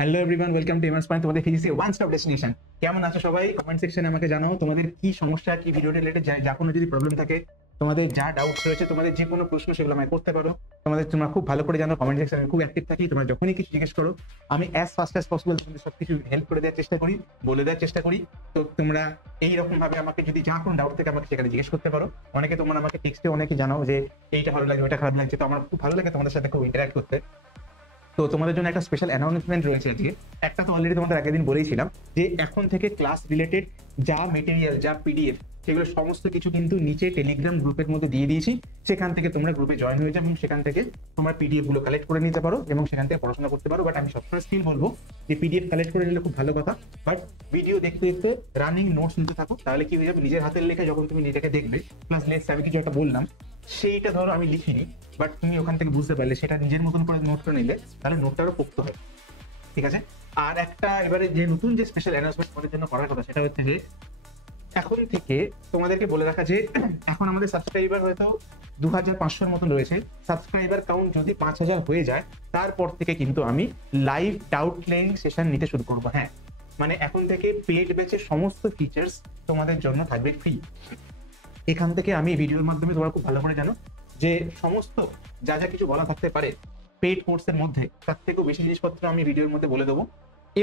Hello everyone, welcome to MS point, তোমাদের ফিজিক্সের one stop destination. কেমন আছো সবাই? কমেন্ট সেকশনে আমাকে জানাও তোমাদের কি সমস্যা, কি ভিডিও রিলেটেড যা কোনো যদি প্রবলেম থাকে, তোমাদের যা ডাউটস রয়েছে, তোমাদের যে কোনো প্রশ্ন সেগুলো আমায় করতে পারো। তোমরা খুব ভালো করে জানো কমেন্ট সেকশনে খুব অ্যাক্টিভ থাকি। তোমরা যখনই কিছু জিজ্ঞেস করো আমি অ্যাজ ফাস্ট অ্যাজ পসিবল তোমাদের সবকিছু হেল্প করে দেওয়ার চেষ্টা করি, বলে দেওয়ার চেষ্টা করি। তো তোমরা এইরকম ভাবে আমাকে যদি যা কোনো ডাউট থেকে আমাকে সেখানে জিজ্ঞেস করতে পারো। অনেকে তোমরা আমাকে টেক্সটে অনেকে জানাও যে এইটা ভালো লাগে, ওইটা খারাপ লাগছে, তো আমার খুব ভালো লাগে তোমাদের সাথে খুব ইন্টারাক্ট করতে। তো তোমাদের জন্য একটা স্পেশাল অ্যানাউন্সমেন্ট রয়েছে আজকে। একটা তো অলরেডি তোমাদের আগের দিন বলেইছিলাম যে এখন থেকে ক্লাস রিলেটেড যা মেটেরিয়াল, যা পিডিএফ, সেগুলো সমস্ত কিছু কিন্তু নিচে টেলিগ্রাম গ্রুপের মধ্যে দিয়ে দিয়েছি। সেখান থেকে তোমরা গ্রুপে জয়েন হয়ে যাও এবং সেখান থেকে তোমরা পিডিএফ গুলো কালেক্ট করে নিতে পারো এবং সেখান থেকে পড়াশোনা করতে পারো। বাট আমি সবসময় স্টিল বলবো যে পিডিএফ কালেক্ট করে নিলে খুব ভালো কথা, বাট ভিডিও দেখতে দেখতে রানিং নোটস নিতে থাকো। তাহলে কি হয়ে যাবে, নিজের হাতের লেখা যখন তুমি নিজেকে দেখবে, প্লাস লেটস আমি কিছু একটা বললাম, সেইটা ধরো আমি লিখিনি, বাট তুমি ওখান থেকে বুঝতে পারলে, সেটা নিজের মতন করে নোট করে নিলে, তাহলে নোটটা আরো পোক্ত হয়। ঠিক আছে? আর একটা এবারে যে নতুন যে স্পেশাল অ্যানাউন্সমেন্ট তোমাদের জন্য করার কথা, সেটা হচ্ছে যে এখন থেকে তোমাদেরকে বলে রাখা যে এখন আমাদের সাবস্ক্রাইবার হয়তো 2500-এর মতন রয়েছে। সাবস্ক্রাইবার কাউন্ট যদি 5000 হয়ে যায়, তারপর থেকে কিন্তু আমি লাইভ ডাউট ক্লিয়ারিং সেশন নিতে শুরু করবো। হ্যাঁ, মানে এখন থেকে পেড ব্যাচের সমস্ত ফিচার্স তোমাদের জন্য থাকবে ফ্রি। এখান থেকে আমি ভিডিওর মাধ্যমে, তোমরা খুব ভালো করে জানো যে সমস্ত যা যা কিছু বলা থাকতে পারে পেইড কোর্সের মধ্যে, তার থেকেও বেশি জিনিসপত্র আমি ভিডিওর মধ্যে বলে দেবো।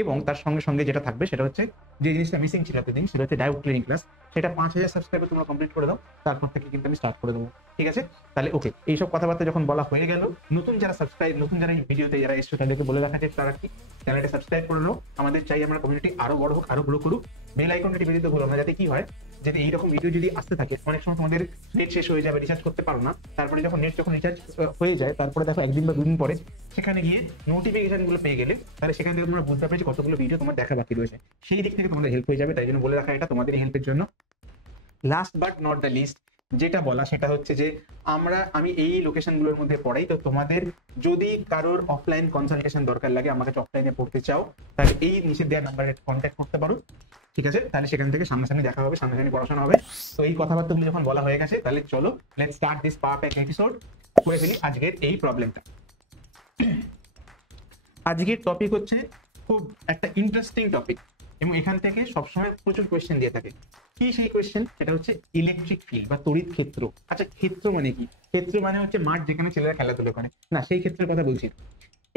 এবং তার সঙ্গে সঙ্গে যেটা থাকবে সেটা হচ্ছে, যে জিনিসটা মিসিং ছিল এতদিন, সেটা হচ্ছে ডাউট ক্লিয়ারিং ক্লাস। সেটা 5000 সাবস্ক্রাইবার তোমরা কমপ্লিট করে দাও, তারপর থেকে কিন্তু আমি স্টার্ট করে দেবো। ঠিক আছে? তাহলে ওকে, এইসব কথাবার্তা যখন বলা হয়ে গেল, নতুন যারা এই ভিডিওতে যারা এসছো তাদেরকে বলে রাখা যে তারা কি চ্যানেলটা সাবস্ক্রাইব করে নাও। আমাদের চাই আমরা কমিউনিটি আরো বড় হোক, আরো গ্রো করুক। বেল আইকনটা টিপে দিতে ভুলো না, যাতে কি হয়, যদি এইরকম ভিডিও যদি আসতে থাকে, অনেক সময় তোমাদের নেট শেষ হয়ে যাবে, রিচার্জ করতে পারো না, তারপরে যখন রিচার্জ হয়ে যায়, তারপরে দেখো একদিন বা দুদিন পরে সেখানে গিয়ে নোটিফিকেশন গুলো পেয়ে গেলে, তাহলে সেখান থেকে তোমরা বুঝতে পারছো কতগুলো ভিডিও তোমার দেখা বাকি রয়েছে। সেই দিক থেকে তোমাদের হেল্প হয়ে যাবে, তাই জন্য বলে রাখা এটা তোমাদের হেল্পের জন্য। Last but not the least, যেটা বলা সেটা হচ্ছে যে আমি এই লোকেশন গুলোর মধ্যে পড়াই। তো তোমাদের যদি কারোর অফলাইন কনসালটেশন দরকার লাগে, আমাকে অফলাইনে পড়তে চাও, তাহলে এই নিচে দেওয়া নাম্বারে কন্ট্যাক্ট করতে পারো। ঠিক আছে? তাহলে সেখান থেকে সামনাসামনি দেখা হবে, সামনাসামনি পড়াশোনা হবে। তো এই কথাবার্তাগুলো যখন বলা হয়ে গেছে, তাহলে চলো let's start this power pack episode. করে ফেলি আজকের এই প্রবলেমটা। আজকের টপিক হচ্ছে খুব একটা ইন্টারেস্টিং টপিক, এবং এখান থেকে সবসময় প্রচুর কোয়েশ্চেন দিয়ে থাকে। কি সেই কোয়েশ্চেন? সেটা হচ্ছে ইলেকট্রিক ফিল্ড বা তড়িৎ ক্ষেত্র। আচ্ছা, ক্ষেত্র মানে কি? ক্ষেত্র মানে হচ্ছে মাঠ যেখানে ছেলেরা খেলাধুলো করে না, সেই ক্ষেত্রের কথা বলছি।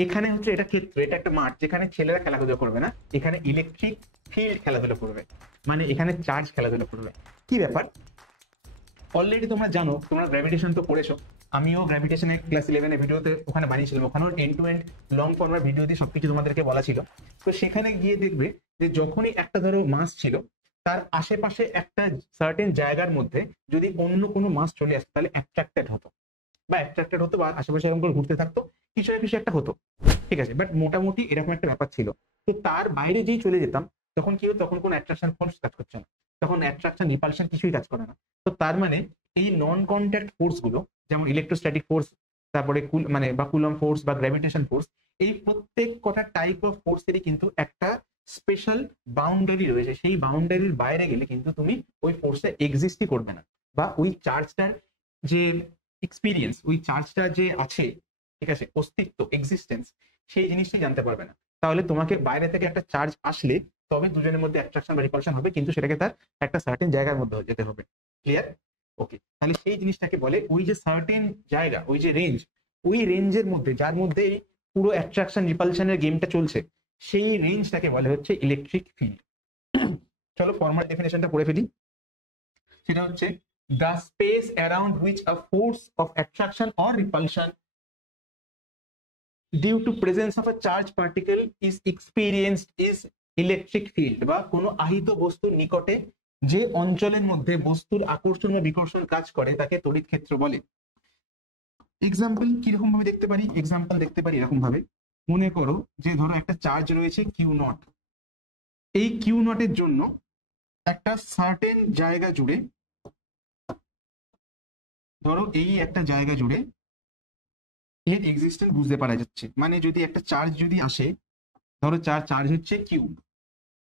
এখানে হচ্ছে এটা ক্ষেত্র, এটা একটা মাঠ যেখানে ছেলেরা খেলাধুলো করবে না, এখানে ইলেকট্রিক ফিল্ড খেলাধুলো করবে, মানে এখানে চার্জ খেলাধুলো করবে। কি ব্যাপার? অলরেডি তোমরা জানো, তোমরা গ্র্যাভিটেশন তো পড়েছো। আমিও গ্র্যাভিটেশনের ক্লাস 11 ভিডিওতে ওখানে বানিয়েছিলাম, ওখানেও end to end long former video দিয়ে সবকিছু তোমাদেরকে বলা ছিল। তো সেখানে গিয়ে দেখবে যে যখনই একটা ধরো মাস ছিল, তার আশেপাশে একটা সার্টেন জায়গার মধ্যে যদি অন্য কোনো মাস চলে আসতো, তাহলে অ্যাট্রাক্টেড হতো বা আশেপাশে এরকম করে ঘুরতে থাকতো, কিছু না কিছু একটা হতো। ঠিক আছে? বাট মোটামুটি এরকম একটা ব্যাপার ছিল। তো তার বাইরে যেই চলে যেতাম, তখন কি হতো, তখন কোনো অ্যাট্রাকশন ফোর্স কাজ করছে না, তখন অ্যাট্রাকশন রিপালশন কিছুই কাজ করে না। তো তার মানে এই নন কন্ট্যাক্ট ফোর্স গুলো, যেমন ইলেকট্রোস্ট্যাটিক ফোর্স, তারপরে বা কুলম ফোর্স বা গ্র্যাভিটেশন ফোর্স, এই প্রত্যেক কটা টাইপ অফ ফোর্সেরই কিন্তু একটা স্পেশাল বাউন্ডারি রয়েছে। সেই বাউন্ডারির বাইরে গেলে কিন্তু তুমি ওই ফোর্সটা এক্সিস্টই করবে না, বা ওই চার্জটার যে এক্সপিরিয়েন্স, ওই চার্জটা যে আছে, ঠিক আছে, অস্তিত্ব, এক্সিস্টেন্স, সেই জিনিসটাই জানতে পারবে না। তাহলে তোমাকে বাইরে থেকে একটা চার্জ আসলে তবে দুজনের মধ্যে অ্যাট্রাকশন বা রিপালশন হবে, কিন্তু সেটাকে তার একটা সার্টেন জায়গার মধ্যে যেতে হবে। ক্লিয়ার? ওকে, তাহলে সেই জিনিসটাকে বলে, ওই যে সার্টেন জায়গা, ওই যে রেঞ্জ, ওই রেঞ্জের মধ্যে, যার মধ্যে পুরো অ্যাট্রাকশন রিপালশনের গেমটা চলছে, সেই রেঞ্জটাকে বলে হচ্ছে ইলেকট্রিক ফিল্ড। চলো ফর্মাল ডেফিনেশনটা পড়ে ফেলি। সেটা হচ্ছে the space around which a force of attraction or repulsion due to presence of a charged particle is experienced is electric field। বা কোনো আহিত বস্তুর নিকটে যে অঞ্চলের মধ্যে বস্তুর আকর্ষণ বা বিকর্ষণ কাজ করে, তাকে তড়িৎ ক্ষেত্র বলে। এক্সাম্পল কিরকম ভাবে দেখতে পারি? এক্সাম্পল দেখতে পারি এরকম ভাবে, মনে করো যে ধরো একটা চার্জ রয়েছে Q0। এই Q0 এর জন্য একটা সার্টেন জায়গা জুড়ে, ধরো এই একটা জায়গা জুড়ে এর এক্সিস্টেন্স বুঝতে পারা যাচ্ছে। মানে যদি একটা চার্জ যদি আসে, ধরো চার্জ হচ্ছে কিউ,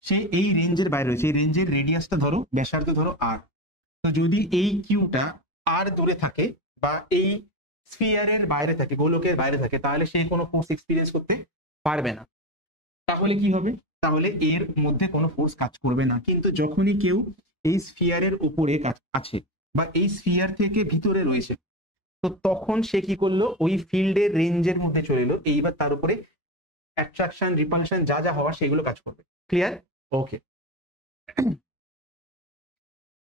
সে এই রেঞ্জের বাইরে রয়েছে, এই রেঞ্জের রেডিয়াসটা ধরো, ব্যাসার্ধ ধরো আর। তো যদি এই কিউটা আর দূরে থাকে বা এই স্ফিয়ারের বাইরে থাকে, গোলকের বাইরে থাকে, তাহলে সে কোনো ফোর্স এক্সপিরিয়েন্স করতে পারবে না। তাহলে কি হবে? তাহলে এর মধ্যে কোনো ফোর্স কাজ করবে না। কিন্তু যখনই কেউ এই স্ফিয়ারের উপরে আছে বা এই স্ফিয়ার থেকে ভিতরে রয়েছে, তো তখন সে কি করলো, ওই ফিল্ডের রেঞ্জের মধ্যে চলে এলো, এইবার তার উপরে অ্যাট্রাকশন রিপালশন যা যা হওয়ার সেগুলো কাজ করবে। ক্লিয়ার? ওকে।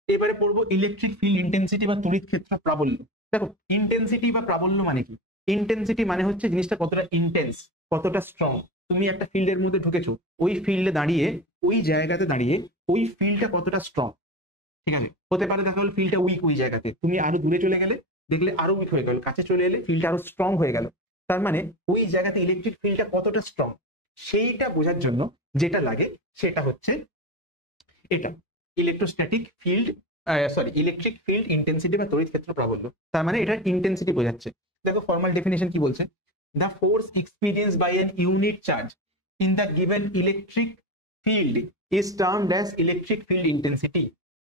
এবারে পড়বো ইলেকট্রিক ফিল্ড ইন্টেন্সিটি বা তড়িৎ ক্ষেত্র প্রাবল্য। দেখো, ইন্টেন্সিটি বা প্রাবল্য মানে কি? ইন্টেন্সিটি মানে হচ্ছে জিনিসটা কতটা ইন্টেন্স, কতটা স্ট্রং। তুমি একটা ফিল্ডের মধ্যে ঢুকেছো, ওই ফিল্ডে দাঁড়িয়ে, ওই জায়গাতে দাঁড়িয়ে ওই ফিল্ডটা কতটা স্ট্রং। ঠিক আছে, হতে পারে দেখা গেলো ফিল্ডটা উইক ওই জায়গাতে, তুমি আরো দূরে চলে গেলে দেখলে আরো উইক হয়ে গেল, কাছে চলে এলে ফিল্ডটা আরো স্ট্রং হয়ে গেল। তার মানে ওই জায়গাতে ইলেকট্রিক ফিল্ডটা কতটা স্ট্রং সেইটা বোঝার জন্য যেটা লাগে সেটা হচ্ছে এটা, electrostatic field, sorry, electric field intensity বা তড়িৎ ক্ষেত্র প্রাবল্য। তার মানে এটা ইন্টেন্সিটি বোঝাচ্ছে। দেখো ফর্মাল ডেফিনেশন কি বলছে, the force experience by an unit charge in the given electric field is termed as electric field intensity.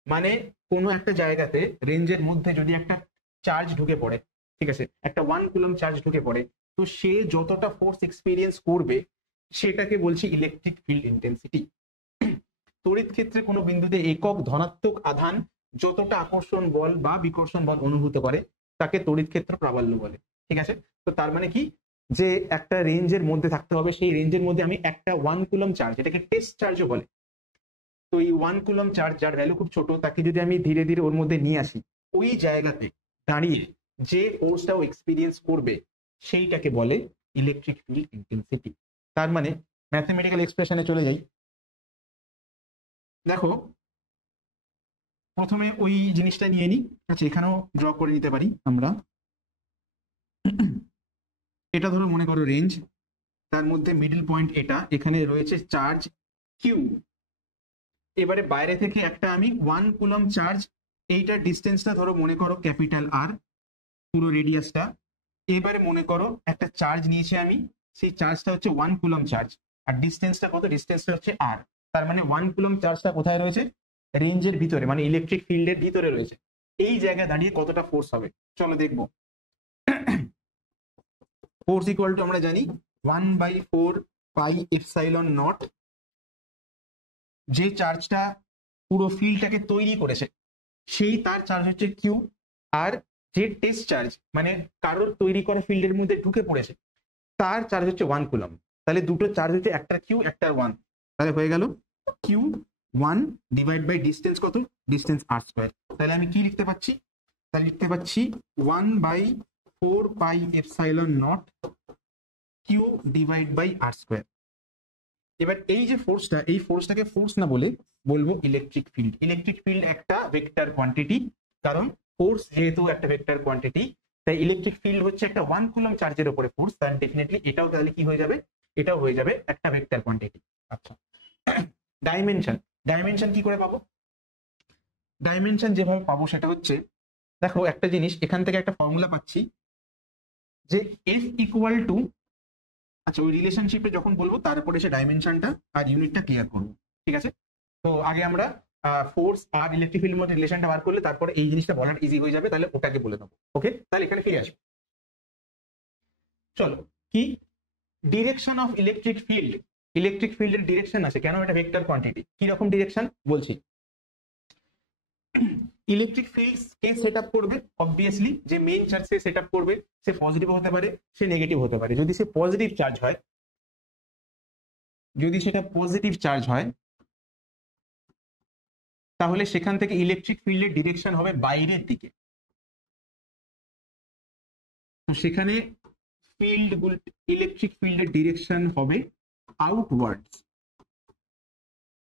মানে কোনো একটা জায়গাতে রেঞ্জের মধ্যে যদি একটা চার্জ ঢুকে পড়ে, ঠিক আছে, একটা 1 কুলম চার্জ ঢুকে পড়ে, তো সে যতটা ফোর্স এক্সপিরিয়েন্স করবে সেটাকে বলছি ইলেকট্রিক ফিল্ড ইন্টেন্সিটি। তড়িৎ ক্ষেত্রে কোনো বিন্দুতে একক ধনাত্মক আধান যতটা আকর্ষণ বল বা বিকর্ষণ বল অনুভূত করে তাকে তড়িৎ ক্ষেত্র প্রাবল্য বলে। ঠিক আছে, তো তার মানে কি, যে একটা রেঞ্জের মধ্যে থাকতে হবে, সেই রেঞ্জের মধ্যে আমি একটা 1 কুলম চার্জ, এটাকে টেস্ট চার্জও বলে, তো এই 1 কুলম চার্জ যার ভ্যালু খুব ছোট, তাকে যদি আমি ধীরে ধীরে ওর মধ্যে নিয়ে আসি, ওই জায়গাতে দাঁড়িয়ে যে ফোর্সটাও এক্সপিরিয়েন্স করবে সেইটাকে বলে ইলেকট্রিক ফিল্ড ইন্টেন্সিটি। তার মানে ম্যাথমেটিক্যাল এক্সপ্রেশনে চলে যাই। দেখো, প্রথমে ওই জিনিসটা নিয়ে নিই। আচ্ছা, এখানেও ড্র করে নিতে পারি আমরা। এটা ধরো মনে করো রেঞ্জ, তার মধ্যে মিডল পয়েন্ট এটা, এখানে রয়েছে চার্জ কিউ। এবারে বাইরে থেকে একটা আমি 1 কুলম চার্জ, এইটার ডিস্টেন্সটা ধরো মনে করো ক্যাপিটাল আর, পুরো রেডিয়াসটা। এবারে মনে করো একটা চার্জ নিয়েছি আমি, সেই চার্জটা হচ্ছে 1 কুলম চার্জ, আর ডিস্টেন্সটা কত, ডিস্টেন্সটা হচ্ছে আর। তার মানে 1 কুলম চার্জটা কোথায় রয়েছে, রেঞ্জের ভিতরে, মানে ইলেকট্রিক ফিল্ডের ভিতরে রয়েছে। এই জায়গায় দাঁড়িয়ে কতটা ফোর্স হবে চলো দেখবো। ফোর্স ইকুয়াল টু আমরা জানি 1/4 পাই এপসাইলন নট, যে চার্জটা পুরো ফিল্ডটাকে তৈরি করেছে সেই তার চার্জ হচ্ছে কিউ, আর যে টেস্ট চার্জ মানে কারোর তৈরি করা ফিল্ডের মধ্যে ঢুকে পড়েছে তার চার্জ হচ্ছে 1 কুলম। তাহলে দুটো চার্জ হচ্ছে, একটা কিউ একটা 1, তাহলে হয়ে গেল কিউ 1 ডিভাইড বাই ডিস্টেন্স কত, ডিস্টেন্স আর স্কোয়ার। তাহলে আমি কি লিখতে পাচ্ছি, তাহলে লিখতে পাচ্ছি 1/4 pi epsilon naught Q divide by R square. এবার এই যে ফোর্সটা, এই ফোর্সটাকে ফোর্স না বলে বলবো ইলেকট্রিক ফিল্ড। ইলেকট্রিক ফিল্ড একটা ভেক্টর কোয়ান্টিটি, কারণ ফোর্স যেহেতু একটা ভেক্টর কোয়ান্টিটি, তাই ইলেকট্রিক ফিল্ড হচ্ছে একটা 1 কুলম চার্জের উপরে ফোর্স, তাহলে ডেফিনেটলি এটাও তাহলে কি হয়ে যাবে, এটাও হয়ে যাবে একটা ভেক্টর কোয়ান্টিটি। আচ্ছা, ডাইমেনশন, ডাইমেনশন কি করে পাবো? ডাইমেনশন যেভাবে পাবো সেটা হচ্ছে, দেখো একটা জিনিস, এখান থেকে একটা ফর্মুলা পাচ্ছি যে এফ ইকুয়াল টু, আচ্ছা ওই রিলেশনশিপে যখন বলবো তারপরে সে ডাইমেনশনটা আর ইউনিটটা ক্লিয়ার করবো। ঠিক আছে, তো আগে আমরা ফোর্স আর ইলেকট্রিক ফিল্ডের মধ্যে রিলেশনটা বার করলে তারপরে এই জিনিসটা বলার ইজি হয়ে যাবে, তাহলে ওটাকে বলে দেবো। ওকে, তাহলে এখানে ফিরে আসবো। চলো, কি direction of electric field, electric ফিল্ডের ডিরেকশন আছে, কেন এটা ভেক্টর কোয়ান্টিটি, কি রকম ডিরেকশন বলছি। ইলেকট্রিক ফিল্ড কে সেট আপ করবে, অবভিয়াসলি যে মেইন চার্জ সে সেট আপ করবে, সে পজিটিভ হতে পারে, সে নেগেটিভ হতে পারে। যদি সে পজিটিভ চার্জ হয়, যদি সেটা পজিটিভ চার্জ হয়, তাহলে সেখান থেকে ইলেকট্রিক ফিল্ডের ডিরেকশন হবে বাইরের দিকে। তো সেখানে ফিল্ড, ইলেকট্রিক ফিল্ডের ডিরেকশন হবে আউটওয়ার্ডস,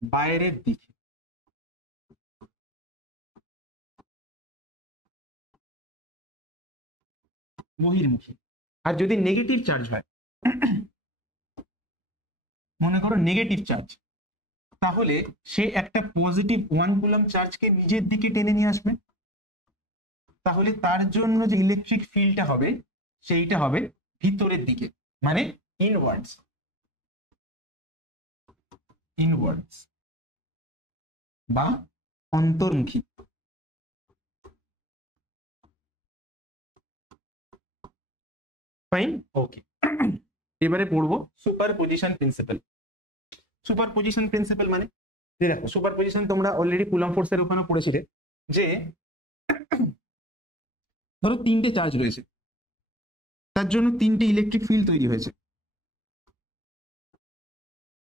বাইরের দিকে। বহির্মুখী। আর যদি নেগেটিভ চার্জ হয়, মনে করো নেগেটিভ চার্জ, তাহলে সে একটা পজিটিভ 1 কুলম চার্জকে নিজের দিকে টেনে নিয়ে আসবে। তাহলে তার জন্য যে ইলেকট্রিক ফিল্ডটা হবে সেইটা হবে ভিতরের দিকে, মানে ইনওয়ার্ডস, ইনওয়ার্ডস বা অন্তর্মুখী। ফাইন, ওকে। এবারে পড়বো সুপারপজিশন প্রিন্সিপাল। সুপারপজিশন প্রিন্সিপাল মানে যে দেখো সুপারপজিশন তোমরা অলরেডি কুলম্ব ফোর্সের ওখানে পড়েছিলে যে ধরো তিনটে চার্জ রয়েছে, তার জন্য তিনটে ইলেকট্রিক ফিল্ড তৈরি হয়েছে,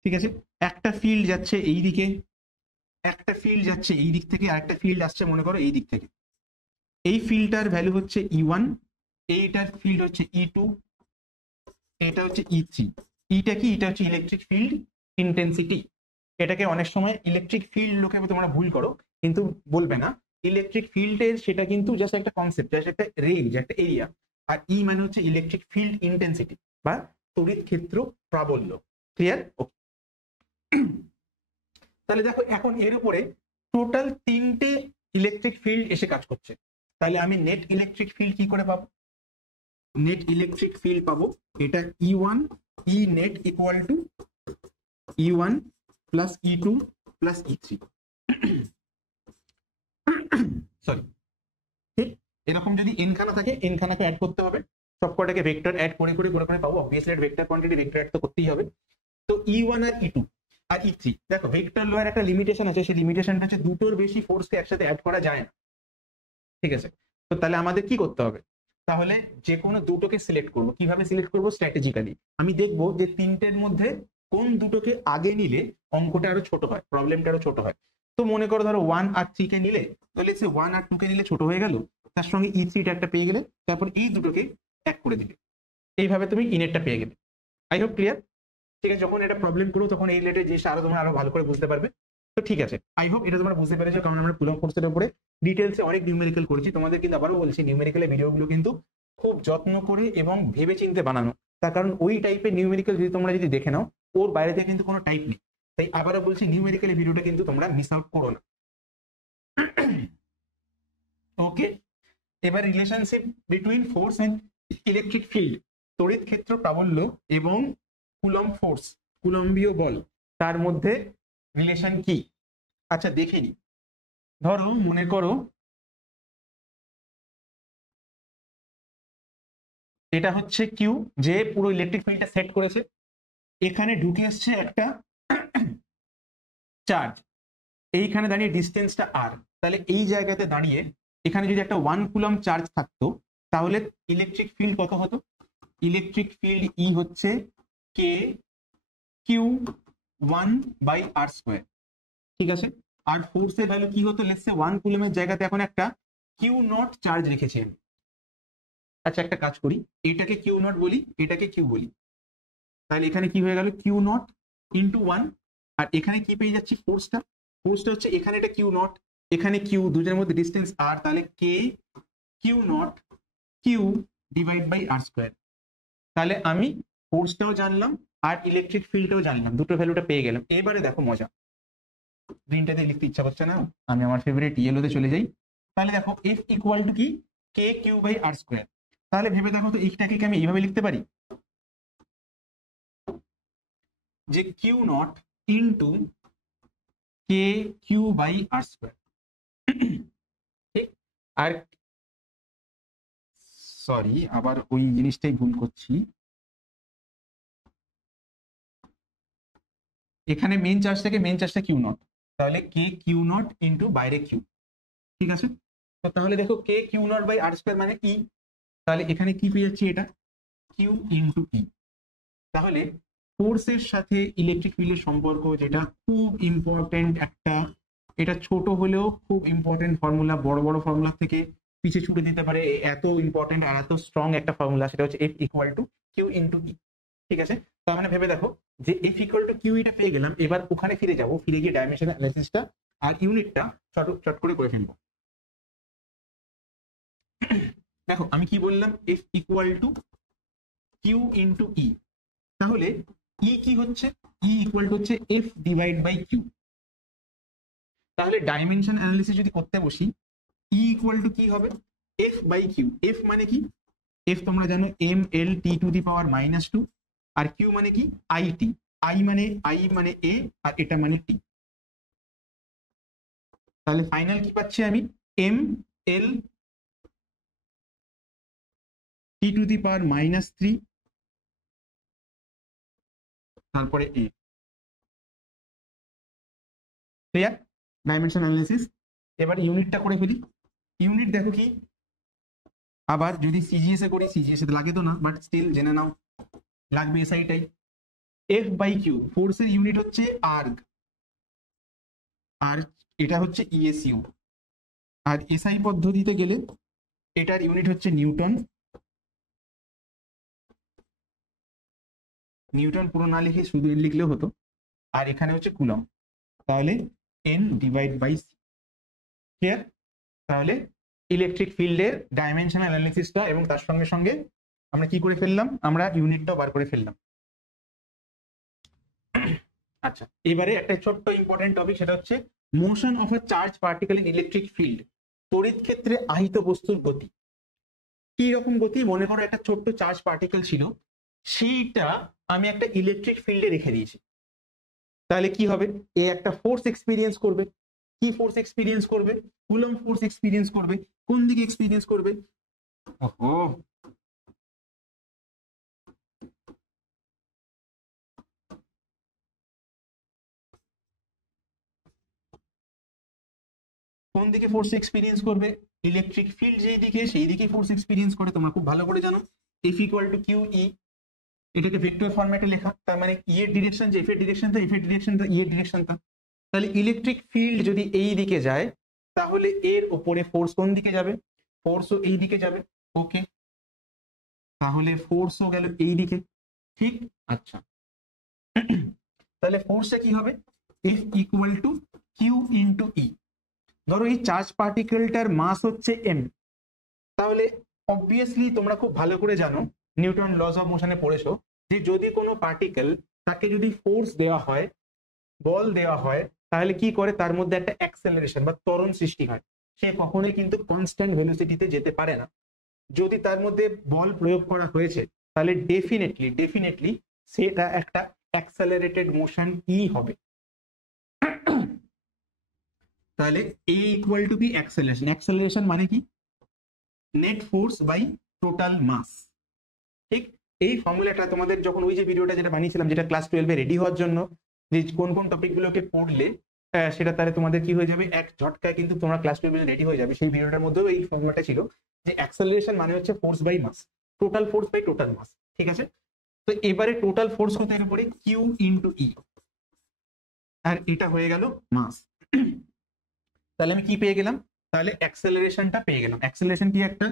ঠিক আছে। একটা ফিল্ড যাচ্ছে এই দিকে, একটা ফিল্ড যাচ্ছে এই দিক থেকে, আর একটা ফিল্ড আসছে মনে করো এই দিক থেকে। এই ফিল্ডটার ভ্যালু হচ্ছে E1, এইটার ফিল্ড হচ্ছে E2, এটা হচ্ছে E3। এটা কি? এটা হচ্ছে ইলেকট্রিক ফিল্ড ইন্টেন্সিটি। এটাকে অনেক সময় ইলেকট্রিক ফিল্ড লোকে তোমরা ভুল করো, কিন্তু বলবে না। ইলেকট্রিক ফিল্ডের সেটা কিন্তু জাস্ট একটা কনসেপ্ট, জাস্ট একটা রেঞ্জ, একটা এরিয়া। আর ই মানে হচ্ছে ইলেকট্রিক ফিল্ড ইন্টেন্সিটি বা তড়িৎ ক্ষেত্র প্রাবল্য। ক্লিয়ার? তাহলে দেখো এখন এর উপরে টোটাল তিনটে ইলেকট্রিক ফিল্ড এসে কাজ করছে। তাহলে আমি নেট ইলেকট্রিক ফিল্ড কি করে পাবো? নেট ইলেকট্রিক ফিল্ড পাবো এটা E1 E net equal to E1 plus E2 plus E3। Sorry, ঠিক এরকম যদি এন খানা থাকে, এন খানাকে অ্যাড করতে হবে, সবকটাকে ভেক্টর অ্যাড করে করে করে করে পাবো। Obviously vector quantity vector add তো করতেই হবে। তো E1 আর E2 আর E3, দেখো ভেক্টর লয়ের একটা লিমিটেশন আছে, সেই লিমিটেশনটা হচ্ছে দুটোর বেশি ফোর্সকে একসাথে অ্যাড করা যায় না, ঠিক আছে। তো তাহলে আমাদের কি করতে হবে? তাহলে যে কোনো দুটোকে সিলেক্ট করবো। কিভাবে সিলেক্ট করবো? স্ট্র্যাটেজিক্যালি। আমি দেখবো যে তিনটের মধ্যে কোন দুটোকে আগে নিলে অঙ্কটা আরো ছোট হয়, প্রবলেমটা আরো ছোট হয়। তো মনে করো ধরো 1 আর 3 কে নিলে, তাহলে সে 1 আর 2 কে নিলে ছোট হয়ে গেল, তার সঙ্গে E3 টা একটা পেয়ে গেলে, তারপর এই দুটোকে এক করে দিলে, এইভাবে তুমি ইনেটটা পেয়ে গেলে। I hope clear. ঠিক আছে, যখন এটা প্রবলেম করো তখন এই রিলেটেড জিনিসটা আরো তোমরা আরো ভালো করে বুঝতে পারবে। তো ঠিক আছে, আই হোপ এটা তোমরা বুঝতে পেরেছো, কারণ আমরা কুলম্ব ফোর্সের উপরে ডিটেলসে অনেক নিউমেরিক্যাল করেছি। তোমাদের কিন্তু আবারও বলছি, নিউমেরিক্যালের ভিডিওগুলো কিন্তু খুব যত্ন করে এবং ভেবে চিন্তে বানানো। তার কারণ ওই টাইপের নিউমেরিক্যাল যদি তোমরা যদি দেখে নাও, ওর বাইরে থেকে কিন্তু কোনো টাইপ নেই। তাই আবারও বলছি, নিউমেরিক্যালের ভিডিওটা কিন্তু তোমরা মিস আউট করো না। ওকে, এবার relationship between force and electric field, তড়িৎ ক্ষেত্র প্রাবল্য এবং কুলম্ব ফোর্স, কুলম্বীয় বল, তার মধ্যে রিলেশন কি? আচ্ছা দেখে নি। ধরো মনে করো এটা হচ্ছে কিউ, যে পুরো ইলেকট্রিক ফিল্ডটা সেট করেছে। এখানে ঢুকে আসছে একটা চার্জ, এইখানে দাঁড়িয়ে ডিস্টেন্সটা আর। তাহলে এই জায়গাতে দাঁড়িয়ে এখানে যদি একটা 1 কুলম্ব চার্জ থাকতো, তাহলে ইলেকট্রিক ফিল্ড কত হতো? ইলেকট্রিক ফিল্ড ই হচ্ছে কে কিউ 1/r², ঠিক আছে। আর ফোর্সের ভ্যালু কি হতো? লেটস সে 1 কুলম্বের জায়গাতে এখন একটা কিউ নট চার্জ রেখেছি আমি। আচ্ছা একটা কাজ করি, এটাকে কিউ নট বলি, এটাকে কিউ বলি। তাহলে এখানে কি হয়ে গেল? Q not into 1। আর এখানে কি পেয়ে যাচ্ছি? ফোর্সটা। ফোর্সটা হচ্ছে এখানে এটা কিউ নট, এখানে কিউ, দুজনের মধ্যে ডিস্টেন্স আর, তাহলে কে কিউ নট কিউ ডিভাইড/r²। তাহলে আমি ফোর্সটাও জানলাম আর ইলেকট্রিক ফিল্ডটাও জানলাম, দুটো ভ্যালুটা পেয়ে গেলাম। এবারে দেখো মজা, গ্রিনটাতে লিখতে ইচ্ছা করছে না, আমি আমার ফেভারিট ইয়েলোতে চলে যাই। তাহলে দেখো এফ ইকুয়াল টু কি? কে কিউ/r²। তাহলে ভেবে দেখো তো, এইটাকে কি আমি এইভাবে লিখতে পারি যে কিউ নট ইন্টু কে কিউ/r²। ঠিক, আর সরি আবার ওই জিনিসটাই ভুল করছি, এখানে মেন চার্জ থেকে মেন চার্জটা কিউ নট, তাহলে কে কিউ নট ইন্টু বাইরে কিউ, ঠিক আছে। তো তাহলে দেখো কে কিউ নট/r² মানে ই, তাহলে এখানে কি পেয়ে যাচ্ছি? এটা কিউ ইন্টু ই। তাহলে ফোর্সের সাথে ইলেকট্রিক ফিল্ডের সম্পর্ক, যেটা খুব ইম্পর্টেন্ট একটা, এটা ছোট হলেও খুব ইম্পর্টেন্ট ফর্মুলা, বড় বড় ফর্মুলা থেকে পিছিয়ে ছুটে দিতে পারে, এত ইম্পর্টেন্ট আর এত স্ট্রং একটা ফর্মুলা, সেটা হচ্ছে F equal to Q into E, ঠিক আছে। তো মানে ভেবে দেখো যে এফ ইকুয়াল টু কিউ এটা পেয়ে গেলাম। এবার ওখানে ফিরে যাবো, ফিরে গিয়ে ডাইমেনশন অ্যানালিসিসটা আর ইউনিটটা চট করে করে ফেলবো। দেখো আমি কি বললাম? F equal to Q into E. তাহলে ই কি হচ্ছে? ই ইকুয়াল টু হচ্ছে এফ ডিভাইড/কিউ। তাহলে ডাইমেনশন অ্যানালিসিস যদি করতে বসি, ই ইকুয়াল টু কি হবে? f/কিউ। এফ মানে কি? এফ তোমরা জানো mL t⁻², আর কিউ মানে কি? it। আই মানে এ আর এটা মানে টি। তাহলে ফাইনাল কি পাচ্ছি আমি? mL t⁻³ তারপরে এ। ক্লিয়ার? Dimension analysis. এবার ইউনিটটা করে ফেলি। ইউনিট দেখো কি, আবার যদি সিজিএস এ করি, সিজিএস এ লাগে তো না, বাট স্টিল জেনে নাও, লাগবে এসআইটাই। এফ বাই কিউ, ফোর্সের ইউনিট হচ্ছে আর্গ, আর এটা হচ্ছে ইএসইউ। আর এসআই পদ্ধতিতে গেলে এটার ইউনিট হচ্ছে নিউটন। নিউটন পুরো না লিখে শুধু এন লিখলেও হতো। আর এখানে হচ্ছে কুলম, তাহলে N divide by C. Clear? তাহলে ইলেকট্রিক ফিল্ডের ডাইমেনশনাল অ্যানালিসিসটা এবং তার সঙ্গে সঙ্গে আমরা কি করে ফেললাম, আমরা ইউনিটটাও বার করে ফেললাম। আচ্ছা, এবারে একটা ছোট্ট ইম্পর্টেন্ট টপিক, সেটা হচ্ছে motion of a charge particle in electric field. তড়িৎ ক্ষেত্রে আহিত বস্তুর গতি। কি রকম গতি? মনে করো একটা ছোট্ট চার্জ পার্টিকেল ছিল, সেইটা আমি একটা ইলেকট্রিক ফিল্ডে রেখে দিয়েছি। তাহলে কি হবে? এ একটা ফোর্স এক্সপিরিয়েন্স করবে। কি ফোর্স এক্সপিরিয়েন্স করবে? কুলম ফোর্স এক্সপিরিয়েন্স করবে। কোন দিকে এক্সপিরিয়েন্স করবে? ওহো, কোন দিকে ফোর্স এক্সপিরিয়েন্স করবে? ইলেকট্রিক ফিল্ড যেই দিকে, সেই দিকে ফোর্স এক্সপিরিয়েন্স করে। তোমরা খুব ভালো করে জানো F equal to Q E. এটাকে ভেক্টর ফরম্যাটে লেখা, তার মানে ই এর ডিরেকশন যে এফ এর ডিরেকশন, তা এফ এর ডিরেকশন তা ই এর ডিরেকশন তা। তাহলে ইলেকট্রিক ফিল্ড যদি এই দিকে যায়, তাহলে এর উপরে ফোর্স কোন দিকে যাবে? ফোর্সও এই দিকে যাবে। ওকে, তাহলে ফোর্সও গেল এই দিকে। ঠিক? আচ্ছা, তাহলে ফোর্সটা কি হবে? F equal to Q into E. ধরো এই চার্জ পার্টিকেলটার মাস হচ্ছে এম, তাহলে অবভিয়াসলি তোমরা খুব ভালো করে জানো, নিউটন লজ অফ মোশনে পড়েছো, যে যদি কোনো পার্টিকেল, তাকে যদি ফোর্স দেওয়া হয়, বল দেওয়া হয়, তাহলে কি করে? তার মধ্যে একটা অ্যাক্সেলারেশন বা ত্বরণ সৃষ্টি হয়। সে কখনোই কিন্তু কনস্ট্যান্ট ভেলোসিটিতে যেতে পারে না। যদি তার মধ্যে বল প্রয়োগ করা হয়েছে, তাহলে ডেফিনেটলি সেটা একটা অ্যাক্সেলারেটেড মোশন ই হবে। তাহলে এ ইকুয়াল টু কি? অ্যাক্সেলারেশন। অ্যাক্সেলারেশন মানে কি? Net force by total mass. ঠিক? এই ফর্মুলাটা তোমাদের যখন ওই যে ভিডিওটা যেটা বানিয়েছিলাম, যেটা ক্লাস 12 এ রেডি হওয়ার জন্য, যে কোন কোন টপিকগুলোকে পড়লে সেটা তাহলে তোমাদের কি হয়ে যাবে, এক ঝটকায় কিন্তু তোমরা ক্লাস 12 এ রেডি হয়ে যাবে। সেই ভিডিওটার মধ্যেও এই ফর্মুলাটা ছিল, যে অ্যাক্সেলারেশন মানে হচ্ছে force by mass, total force by total mass. ঠিক আছে? তো এবারে টোটাল ফোর্স হতে এর উপরে কিউ ইন্টু ই, আর এটা হয়ে গেল মাস। তাহলে আমি কি পেয়ে গেলাম? তাহলে অ্যাক্সেলারেশনটা পেয়ে গেলাম। অ্যাক্সেলারেশন কি? একটা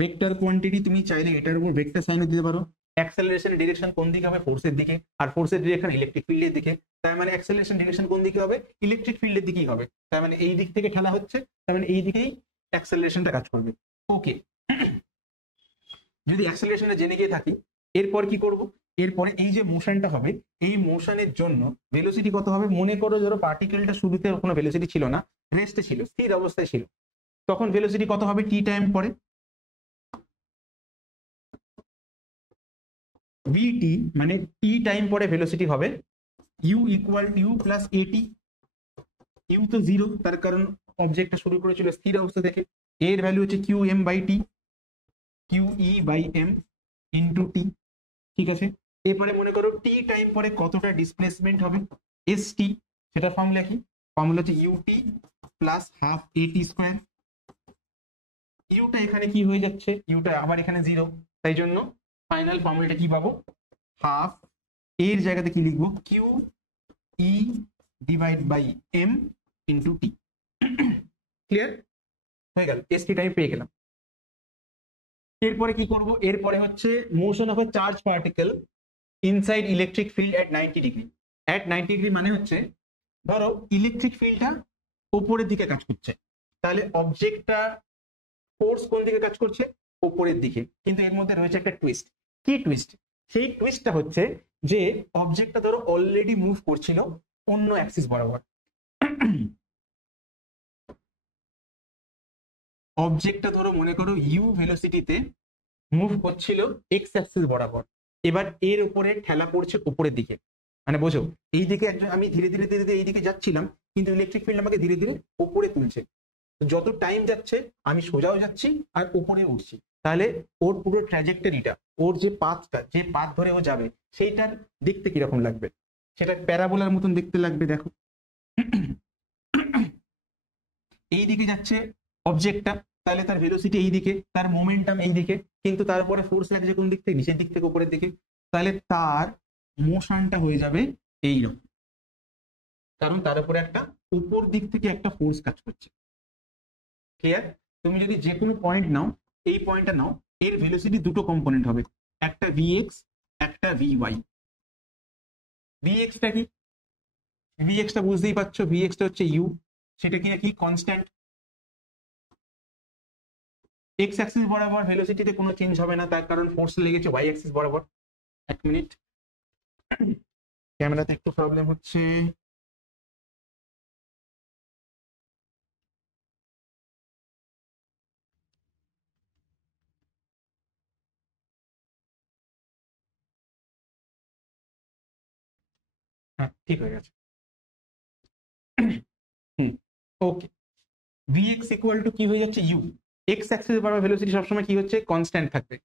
ভেক্টর কোয়ান্টিটি, তুমি চাইলে এটার উপর ভেক্টর সাইন দিতে পারো। অ্যাক্সেলারেশনের ডিরেকশন কোন দিকে হবে? ফোর্সের দিকে। আর ফোর্সের ডিরেকশন ইলেকট্রিক ফিল্ডের দিকে। তার মানে অ্যাক্সেলারেশন ডিরেকশন কোন দিকে হবে? ইলেকট্রিক ফিল্ডের দিকেই হবে। তার মানে এই দিক থেকে ঠেলা হচ্ছে, তার মানে এই দিকেই অ্যাক্সেলারেশনটা কাজ করবে। ওকে, যদি অ্যাক্সেলারেশনটা জেনে গিয়ে থাকি, এরপর কি করব? এরপরে এই যে মোশনটা হবে, এই মোশনের জন্য ভেলোসিটি কত হবে? মনে করো ধরো পার্টিকেলটা শুরুতে কোনো ভেলোসিটি ছিল না, রেস্টে ছিল, স্থির অবস্থায় ছিল, তখন ভেলোসিটি কত হবে? টি টাইম পরে ভিটি, মানে টি টাইম পরে ভেলোসিটি হবে ইউ ইকুয়াল ইউ প্লাস এটি। ইউ তো জিরো, তার কারণ অবজেক্টটা শুরু করেছিল স্থির অবস্থা থেকে। এর ভ্যালু হচ্ছে Q M by T, Q E by M into T. ঠিক আছে? এরপরে মনে করো টি টাইম পরে কতটা ডিসপ্লেসমেন্ট হবে? S T. সেটা ফর্মুলা কি? ফর্মুলা হচ্ছে UT plus half AT square. Yuta এখানে কি হয়ে যাচ্ছে? ইউটা আবার এখানে জিরো, তাই জন্য ফাইনাল ফর্মুলাটা কি পাবো? হাফ, এর জায়গাতে কি লিখবো? Q E divide by M into T. Clear হয়ে গেল? এস টি টাইম পেয়ে গেলাম। এরপরে কি করব? এরপরে হচ্ছে motion of A charge particle inside electric field at 90 degree. At 90 degree মানে হচ্ছে, ধরো ইলেকট্রিক ফিল্ডটা উপরের দিকে কাজ করছে, তাহলে অবজেক্টটা ফোর্স কোন দিকে কাজ করছে? উপরের দিকে। কিন্তু এর মধ্যে রয়েছে একটা টুইস্ট। কি টুইস্ট? সেই টুইস্টটা হচ্ছে যে অবজেক্টটা ধরো অলরেডি মুভ করছিল অন্য অ্যাক্সিস বরাবর। অবজেক্টটা ধরো মনে করো ইউ ভেলোসিটিতে মুভ করছিল এক্স অ্যাক্সিস বরাবর। এবার এর উপরে ঠেলা পড়ছে উপরের দিকে, মানে বোঝো, এই দিকে একজন, আমি ধীরে ধীরে ধীরে ধীরে এই দিকে যাচ্ছিলাম, কিন্তু ইলেকট্রিক ফিল্ড আমাকে ধীরে ধীরে উপরে তুলছে। যত টাইম যাচ্ছে আমি সোজাও যাচ্ছি আর উপরে উঠছি, তাহলে ওর পুরো ট্র্যাজেক্টরিটা, ওর যে পাথটা, যে পাথ ধরে ও যাবে, সেইটার দেখতে কিরকম লাগবে? সেটা প্যারাবোলার মতন দেখতে লাগবে। দেখো, এই দিকে যাচ্ছে অবজেক্টটা, তাহলে তার ভেলোসিটি এই দিকে, তার মোমেন্টাম এই দিকে, কিন্তু তারপরে ফোর্স লাগছে কোন দিক থেকে, নিচের দিক থেকে উপরের দিকে, তাহলে তার মোশনটা হয়ে যাবে এইরকম, কারণ তার উপরে একটা উপর দিক থেকে একটা ফোর্স কাজ করছে। ক্লিয়ার? তুমি যদি যে কোনো পয়েন্ট নাও, এই পয়েন্টটা নাও, এর ভেলোসিটি দুটো কম্পোনেন্ট হবে, একটা ভিএক্স, একটা ভিওয়াই। ভিএক্সটা কি? ভিএক্সটা বুঝতেই পারছো, ভিএক্সটা হচ্ছে ইউ, সেটা কি কি কনস্ট্যান্ট। এক্স অ্যাক্সিস বরাবর ভেলোসিটিতে কোনো চেঞ্জ হবে না, তার কারণ ফোর্স লেগেছে ওয়াই অ্যাক্সিস বরাবর। এক মিনিট, ক্যামেরাতে একটু প্রবলেম হচ্ছে। হ্যাঁ, ঠিক হয়ে গেছে। ওকে, ভিএক্স ইকুয়াল টু কি হয়ে যাচ্ছে, ইউ। এক্স অ্যাক্সিস বরাবর ভেলোসিটি সবসময় কি হচ্ছে, কনস্ট্যান্ট থাকবে,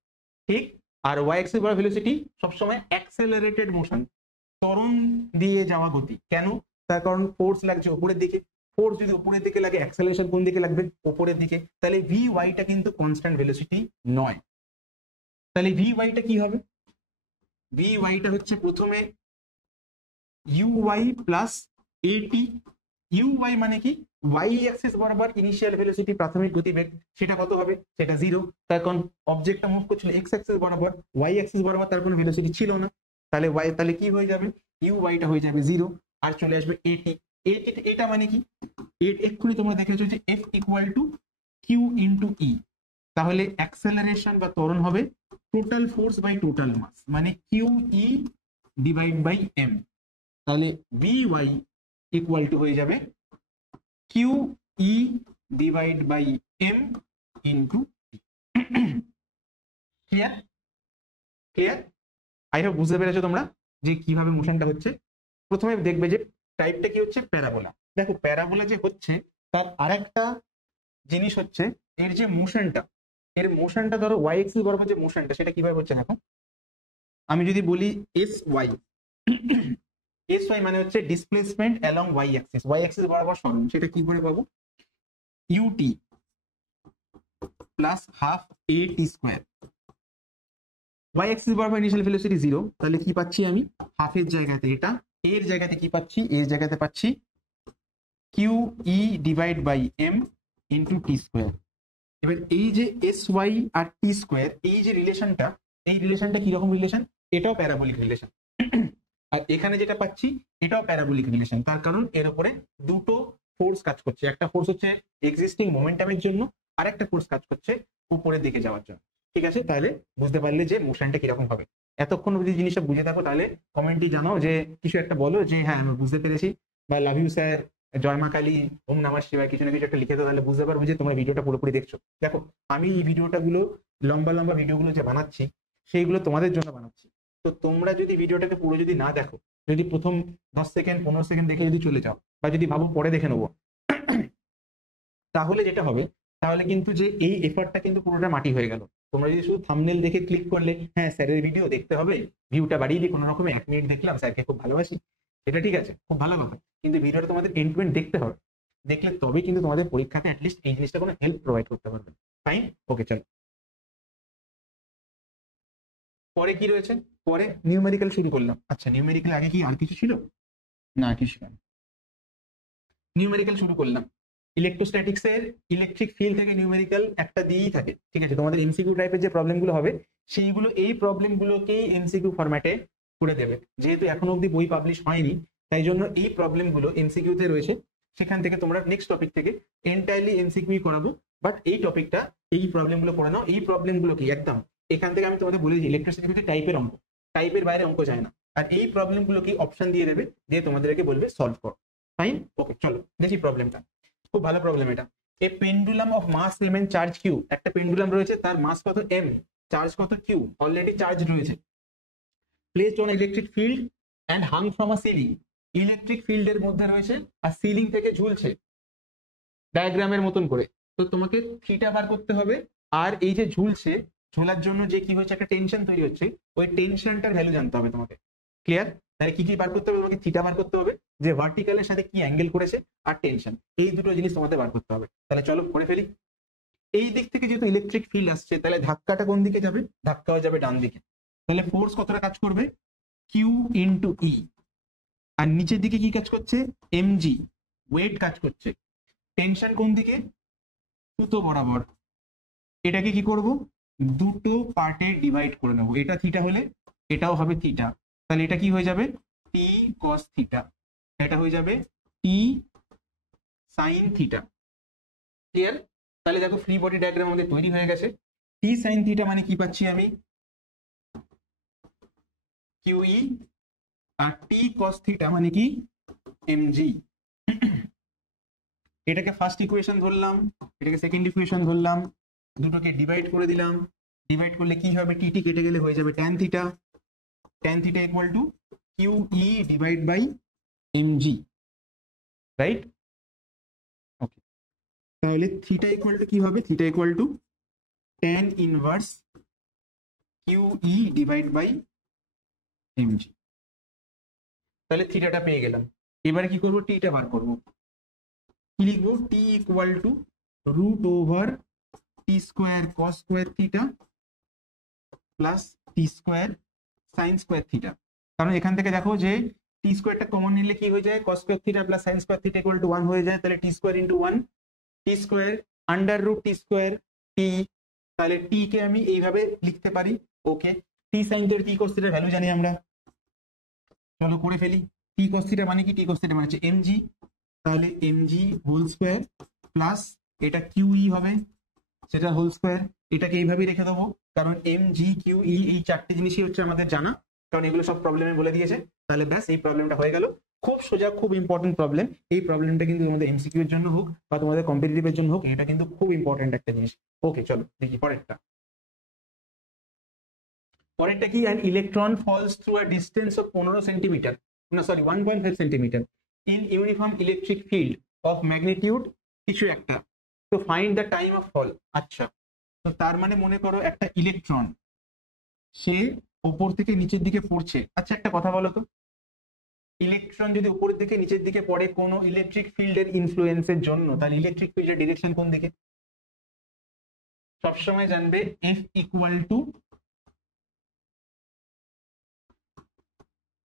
ঠিক। আর ওয়াই অ্যাক্সিস বরাবর ভেলোসিটি সবসময় অ্যাক্সেলারেটেড মোশন, ত্বরণ দিয়ে যাওয়া গতি। কেন? তার কারণ ফোর্স লাগছে উপরের দিকে, ফোর্স যদি উপরের দিকে লাগে, অ্যাক্সেলারেশন কোন দিকে লাগবে, উপরের দিকে, তাহলে ভি ওয়াইটা কিন্তু কনস্ট্যান্ট ভেলোসিটি নয়। তাহলে ভি ওয়াইটা কি হবে, ভি ওয়াইটা হচ্ছে প্রথমে ইউ ওয়াই প্লাস এটি। ইউ ওয়াই মানে কি, ওয়াই অ্যাক্সিস বরাবর ইনিশিয়াল ভেলোসিটি, প্রাথমিক গতিবেগ, সেটা কত হবে, সেটা 0, তার কারণ অবজেক্টটা মুভ করছিল এক্স অ্যাক্সিস বরাবর, ওয়াই অ্যাক্সিস বরাবর তার কোনো ভেলোসিটি ছিল না, তাহলে ওয়াই, তাহলে কি হয়ে যাবে, ইউ ওয়াইটা হয়ে যাবে 0, আর চলে আসবে এটি। এটা মানে কি, এক্ষুনি তোমরা দেখেছো যে F equal to Q into E, তাহলে অ্যাক্সেলারেশন বা ত্বরণ হবে total force by total mass, মানে Q E divide by M. তাহলে ভি ওয়াই ইকুয়াল টু হয়ে যাবে Q E divide by M into. Clear? Clear? I hope বুঝতে পেরেছো তোমরা যে কিভাবে মোশনটা হচ্ছে। প্রথমে দেখবে যে টাইপটা কি হচ্ছে, প্যারাবোলা। দেখো প্যারাবোলা যে হচ্ছে তার আরেকটা জিনিস হচ্ছে এর যে মোশনটা, এর মোশনটা ধরো ওয়াই এক্সিস বরাবর যে মোশনটা, সেটা কিভাবে হচ্ছে দেখো। আমি যদি বলি এস ওয়াই, এস ওয়াই মানে হচ্ছে displacement along Y axis, Y axis বরাবর সরণ, সেটা কি করে পাবো, UT plus half A T square. Y axis বরাবর ইনিশিয়াল ভেলোসিটি 0, তাহলে কি পাচ্ছি আমি, হাফের জায়গাতে এটা, এর জায়গাতে কি পাচ্ছি, এর জায়গাতে পাচ্ছি Q E divide by M into T square. এবার এই যে এস ওয়াই আর টি স্কোয়ার, এই যে রিলেশনটা, এই রিলেশনটা কিরকম রিলেশন, এটাও প্যারাবোলিক রিলেশন। আর এখানে যেটা পাচ্ছি এটাও প্যারাবোলিক রিলেশন, তার কারণ এর উপরে দুটো ফোর্স কাজ করছে, একটা ফোর্স হচ্ছে এক্সিস্টিং মোমেন্টামের জন্য, আর একটা ফোর্স কাজ করছে উপরের দিকে যাওয়ার জন্য। ঠিক আছে, তাহলে বুঝতে পারলে যে মোশনটা কিরকম হবে। এতক্ষণ যদি জিনিসটা বুঝে থাকো তাহলে কমেন্টে জানাও যে কিছু একটা বলো যে হ্যাঁ আমি বুঝতে পেরেছি, বা লাভ ইউ স্যার, জয় মা কালী, ওম নমঃ শিবায়, কিছু না কিছু একটা লিখে দাও, তাহলে বুঝতে পারবো যে তোমরা ভিডিওটা পুরোপুরি দেখছো। দেখো আমি এই ভিডিওটা গুলো, লম্বা লম্বা ভিডিওগুলো যে বানাচ্ছি সেইগুলো তোমাদের জন্য বানাচ্ছি। তো তোমরা যদি ভিডিওটাকে পুরো যদি না দেখো, যদি প্রথম 10 সেকেন্ড 15 সেকেন্ড দেখে যদি চলে যাও, বা যদি ভাবো পরে দেখে নেবো, তাহলে যেটা হবে, তাহলে কিন্তু যে এই এফর্টটা কিন্তু পুরোটা মাটি হয়ে গেল। তোমরা যদি শুধু থাম্বনেল দেখে ক্লিক করলে, হ্যাঁ স্যারের ভিডিও দেখতে হবে, ভিউটা বাড়িয়ে দিই কোনো রকমে, 1 মিনিট দেখলাম, স্যারকে খুব ভালোবাসি, এটা ঠিক আছে, খুব ভালো কথা, কিন্তু ভিডিওটা তোমাদের এন্ড টু এন্ড দেখতে হবে, দেখলে তবেই কিন্তু তোমাদের পরীক্ষাতে অ্যাটলিস্ট এই জিনিসটা কোনো হেল্প প্রোভাইড করতে পারবে। ফাইন, ওকে চলো। পরে কি রয়েছে, পরে নিউমেরিক্যাল শুরু করলাম। আচ্ছা নিউমেরিক্যাল আগে কি আর কিছু ছিল, না কিছু না, নিউমেরিক্যাল শুরু করলাম। ইলেকট্রোস্ট্যাটিক্স এর ইলেকট্রিক ফিল্ড থেকে নিউমেরিক্যাল একটা দিয়েই থাকে, ঠিক আছে। তোমাদের এমসিকিউ টাইপের যে প্রবলেমগুলো হবে সেইগুলো এই প্রবলেমগুলোকেই এমসিকিউ ফরম্যাটে করে দেবে। যেহেতু এখনো অব্দি বই পাবলিশ হয়নি, তাই জন্য এই প্রবলেমগুলো এমসিকিউতে রয়েছে, সেখান থেকে তোমরা নেক্সট টপিক থেকে এন্টায়ারলি এমসিকিউ করাবো। বাট এই টপিকটা, এই প্রবলেমগুলো করে নাও, এই প্রবলেমগুলো কি একদম এখান থেকে আমি তোমাদের বলেছি ইলেকট্রিসিটি টাইপের অঙ্ক, টাইপের বাইরে অঙ্ক যায় না। আর এই প্রবলেমগুলো কি অপশন দিয়ে দেবে, দিয়ে তোমাদেরকে বলবে সলভ করো। ফাইন, ওকে চলো দেখি প্রবলেমটা। খুব ভালো প্রবলেম এটা। A pendulum of mass remain charge Q, একটা পেন্ডুলাম রয়েছে, তার মাস কত এম, চার্জ কত কিউ, অলরেডি চার্জ রয়েছে, placed on electric field and hang from a ceiling, electric ফিল্ডের মধ্যে রয়েছে আর সিলিং থেকে ঝুলছে ডায়াগ্রামের মতন করে। তো তোমাকে থিটা বার করতে হবে, আর এই যে ঝুলছে, ঝোলার জন্য যে কি হচ্ছে একটা টেনশন তৈরি হচ্ছে, ওই টেনশনটার ভ্যালু জানতে হবে তোমাকে। ক্লিয়ার? তাহলে কি কি বার করতে হবে? তোমাকে থিটা বার করতে হবে, যে ভার্টিক্যালের সাথে কি অ্যাঙ্গেল করেছে, আর টেনশন, এই দুটো জিনিস তোমাদের বার করতে হবে। তাহলে চলো করে ফেলি। এই দিক থেকে যেহেতু ইলেকট্রিক ফিল্ড আসছে, তাহলে ধাক্কাটা কোন দিকে যাবে? ধাক্কা হয়ে যাবে ডান দিকে। তাহলে ফোর্স কতটা কাজ করবে? কিউ ইন্টু ই। আর নিচের দিকে কি কাজ করছে? এমজি, ওয়েট কাজ করছে। টেনশন কোন দিকে? সুতো বরাবর। এটাকে কি করব? দুটো পার্টে ডিভাইড করে নেবো। এটা থিটা হলে এটাও হবে থিটা, তাহলে এটা কি হয়ে যাবে? টি কস থিটা। এটা হয়ে যাবে টি সাইন থিটা। ক্লিয়ার? তাহলে দেখো ফ্রি বডি ডায়াগ্রাম আমাদের তৈরি হয়ে গেছে। টি সাইন থিটা মানে কি পাচ্ছি আমি? কিউই। আর টি কস থিটা মানে কি? এমজি। এটাকে ফার্স্ট ইকুয়েশন ধরলাম, এটাকে সেকেন্ড ইকুয়েশন ধরলাম, দুটোকে ডিভাইড করে দিলাম। ডিভাইড করলে কি হবে? টি টি কেটে গেলে হয়ে যাবে tan theta. Tan theta equal to Q E divide by MG, right? Okay, তাহলে থিটা ইকুয়াল টু কি হবে? Theta equal to tan inverse Q E divide by MG. তাহলে থিটাটা পেয়ে গেলাম। এবারে কি করবো? টিটা বার করবো। কি লিখবো? T equal to root over T square cos square theta plus T square sine square theta. কারণ এখান থেকে দেখো যে টি স্কোয়ারটা কমন নিলে কি হয়ে যায়? Cos square theta plus sine square theta equal to 1 হয়ে যায়। তাহলে T square into 1, T square under root T square T. তাহলে টি কে আমি এইভাবে লিখতে পারি। ওকে, টি সাইন থিটা টি কস থিটার ভ্যালু জানি আমরা, চলো করে ফেলি। টি কস থিটা মানে কি? টি কস থিটা মানে হচ্ছে এমজি। তাহলে এমজি হোল স্কোয়ার প্লাস এটা কিউই হবে, সেটা হোল স্কোয়ার। এটাকে এইভাবেই রেখে দেবো, কারণ এম জি কিউ ই এই চারটে জিনিসই হচ্ছে আমাদের জানা, কারণ এগুলো সব প্রবলেমে বলে দিয়েছে। তাহলে ব্যাস এই প্রবলেমটা হয়ে গেল। খুব সোজা, খুব ইম্পর্টেন্ট প্রবলেম। এই প্রবলেমটা কিন্তু তোমাদের এমসিকিউ এর জন্য হোক বা তোমাদের কম্পিটিটিভ এর জন্য হোক, এটা কিন্তু খুব ইম্পর্টেন্ট একটা জিনিস। ওকে, চলো দেখি পরেরটা। পরেরটা কি? an electron falls through a distance of 15 centimetre, না sorry 1.5 centimetre in uniform electric field of magnitude কিছু একটা, তো find the time of fall. আচ্ছা, তো তার মানে মনে করো একটা ইলেকট্রন, সে উপর থেকে নিচের দিকে পড়ছে। আচ্ছা একটা কথা বলো তো, ইলেকট্রন যদি উপরের দিকে নিচের দিকে পড়ে কোনো ইলেকট্রিক ফিল্ডের ইনফ্লুয়েন্সের জন্য, তাহলে ইলেকট্রিক ফিল্ডের ডিরেকশন কোন দিকে? সবসময় জানবে F equal two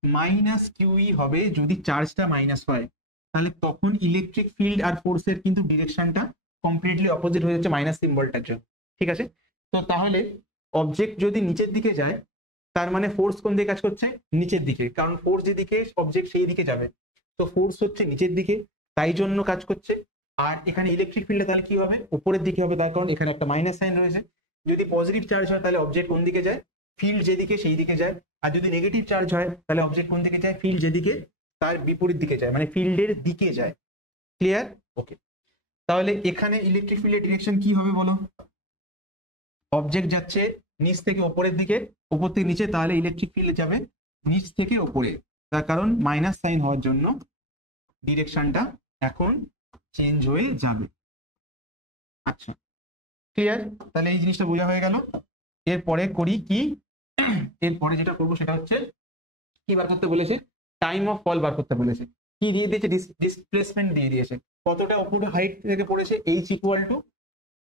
minus kiwi হবে। যদি চার্জটা মাইনাস হয়, তাহলে তখন ইলেকট্রিক ফিল্ড আর ফোর্সের কিন্তু ডিরেকশনটা কমপ্লিটলি অপোজিট হয়ে যাচ্ছে মাইনাস সিম্বলটার জন্য। ঠিক আছে, তো তাহলে অবজেক্ট যদি নিচের দিকে যায়, তার মানে ফোর্স কোন দিকে কাজ করছে? নিচের দিকে, কারণ ফোর্স যেদিকে অবজেক্ট সেই দিকে যাবে, তো ফোর্স হচ্ছে নিচের দিকে, তাই জন্য কাজ করছে। আর এখানে ইলেকট্রিক ফিল্ডে তাহলে কি হবে? উপরের দিকে হবে, তার কারণ এখানে একটা মাইনাস সাইন রয়েছে। যদি পজিটিভ চার্জ হয় তাহলে অবজেক্ট কোন দিকে যায়? ফিল্ড যেদিকে সেই দিকে যায়। আর যদি নেগেটিভ চার্জ হয় তাহলে অবজেক্ট কোন দিকে যায়? ফিল্ড যেদিকে তার বিপরীত দিকে যায়, মানে ফিল্ডের দিকে যায়। ক্লিয়ার? ওকে, তাহলে এখানে ইলেকট্রিক ফিল্ডের ডিরেকশন কি হবে বলো? অবজেক্ট যাচ্ছে নিচ থেকে উপরের দিকে, উপর থেকে নিচে, তাহলে ইলেকট্রিক ফিল্ড যাবে নিচ থেকে উপরে, তার কারণ মাইনাস সাইন হওয়ার জন্য ডিরেকশনটা এখন চেঞ্জ হয়ে যাবে। আচ্ছা ক্লিয়ার? তাহলে এই জিনিসটা বোঝা হয়ে গেল। এরপরে করি কি? এরপরে যেটা করবো সেটা হচ্ছে কি বার করতে বলেছে? টাইম অফ ফল বার করতে বলেছে। কি দিয়ে দিয়েছে? ডিসপ্লেসমেন্ট দিয়ে দিয়েছে। কতটা উপরে হাইট থেকে পড়েছে? H equal to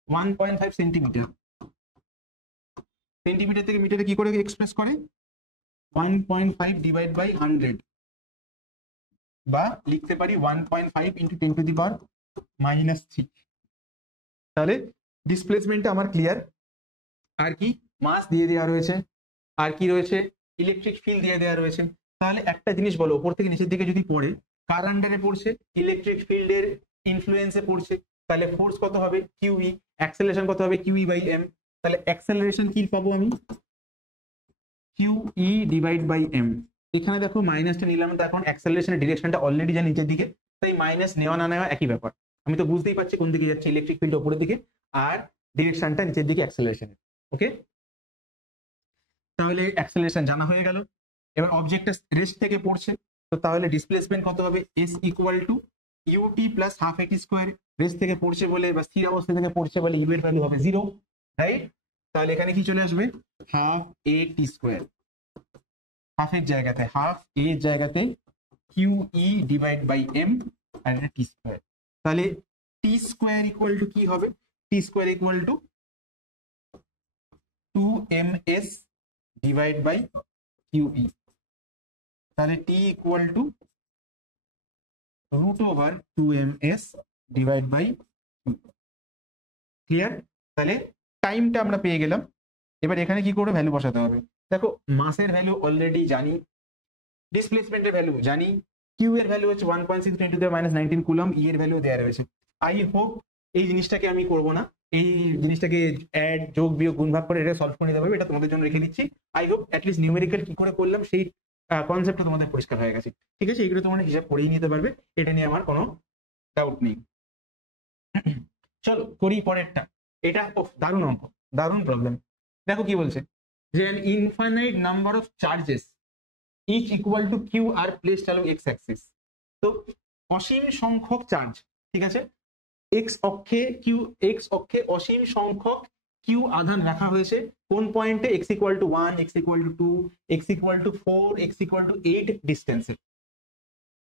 1.5 centimetre. Centimetre থেকে মিটারে কি করে এক্সপ্রেস করে? 1.5 ডিভাইড বাই 100, বা লিখতে পারি 1.5 ইন্টু 10 টু দি পাওয়ার -3। তাহলে ডিসপ্লেসমেন্টটা আমার ক্লিয়ার। আর কি? মাস দিয়ে দেওয়া রয়েছে, আর কি রয়েছে? ইলেকট্রিক ফিল্ড দিয়ে দেওয়া রয়েছে। তাহলে একটা জিনিস বলো, উপর থেকে নিচের দিকে যদি পড়ে, কার আন্ডারে পড়ছে? ইলেকট্রিক ফিল্ডের ইনফ্লুয়েন্সে পড়ছে। তাহলে ফোর্স কত হবে? কিউই। অ্যাক্সেলারেশন কত হবে? QE by M. তাহলে অ্যাক্সেলারেশন কি পাবো আমি? QE divide by M. এখানে দেখো মাইনাসটা নিলাম, তো এখন অ্যাক্সেলারেশনের ডিরেকশনটা অলরেডি যা নিচের দিকে, তাই মাইনাস নেওয়া না নেওয়া একই ব্যাপার। আমি তো বুঝতেই পারছি কোন দিকে যাচ্ছে, ইলেকট্রিক ফিল্ড উপরের দিকে আর ডিরেকশনটা নিচের দিকে অ্যাক্সেলারেশনের। ওকে, তাহলে অ্যাক্সেলারেশন জানা হয়ে গেল। এবার অবজেক্টটা রেস্ট থেকে পড়ছে, তো তাহলে ডিসপ্লেসমেন্ট কত হবে? S equal to UT plus half AT square. Rest থেকে পড়ছে বলে বা স্থির অবস্থা থেকে পড়ছে বলে ইউ এর ভ্যালু হবে 0, রাইট? তাহলে এখানে কি চলে আসবে? Half A T square. হাফের জায়গাতে হাফ এর জায়গাতে Q E divide by M আর এটা টি স্কোয়ার। তাহলে টি স্কোয়ার ইকুয়াল টু কি হবে? T square equal to 2ms divide by Q E. তাহলে T equal to √2ms divide by Q. Clear? তাহলে টাইমটা আমরা পেয়ে গেলাম। এবার এখানে কি করে ভ্যালু বসাতে হবে? দেখো মাসের ভ্যালু অলরেডি জানি, ডিসপ্লেসমেন্টের ভ্যালু জানি, কিউ এর ভ্যালু হচ্ছে 1.6 × 10⁻19 কুলম, ই এর ভ্যালু দেওয়া রয়েছে। আই হোপ এই জিনিসটাকে আমি করব না, এই জিনিসটাকে অ্যাড যোগ বিয়োগ গুণ ভাগ করে এটা সলভ করে নিতে পারবে, এটা তোমাদের জন্য রেখে দিচ্ছি। আই হোপ অ্যাটলিস্ট নিউমেরিক্যাল কি করে করলাম সেই কনসেপ্টটা তোমাদের পরিষ্কার হয়ে গেছে। ঠিক আছে, এগুলো তোমরা হিসাব করেই নিতে পারবে, এটা নিয়ে আমার কোনো ডাউট নেই। চলো করি পরেরটা। এটা দারুণ অঙ্ক, দারুণ প্রবলেম। দেখো কি বলছে, যে an infinite number of charges each equal to q are placed along x axis। তো অসীম সংখ্যক চার্জ, ঠিক আছে, এক্স অক্ষে অসীম সংখ্যক কিউ আধান রাখা হয়েছে কোন পয়েন্টে? x equal to 1, x equal to 2, x equal to 4, x equal to 8 ডিস্টেন্সে।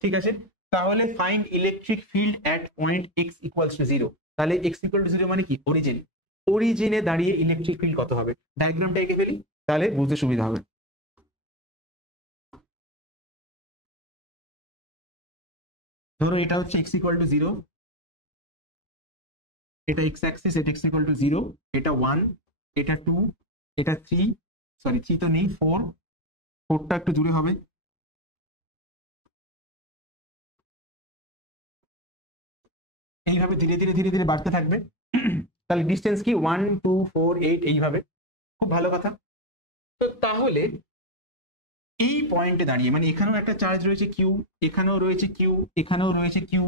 ঠিক আছে, তাহলে find electric field at point x equals to 0। তাহলে x equal to 0 মানে কি? অরিজিন। অরিজিনে দাঁড়িয়ে ইলেকট্রিক ফিল্ড কত হবে? ডায়াগ্রামটা এঁকে ফেলি, তাহলে বুঝতে সুবিধা হবে। ধরো এটা হচ্ছে x equal to 0, এটা x অ্যাক্সিস, এটা x equal to 0, এটা 1, এটা 2, এটা 3, সরি 3 তো নেই, 4টা একটু দূরে হবে। এইভাবে ধীরে ধীরে ধীরে ধীরে বাড়তে থাকবে। তাহলে ডিস্টেন্স কি? 1, 2, 4, 8 এইভাবে। খুব ভালো কথা। তো তাহলে এই পয়েন্টে দাঁড়িয়ে, মানে এখানেও একটা চার্জ রয়েছে কিউ, এখানেও রয়েছে কিউ, এখানেও রয়েছে কিউ,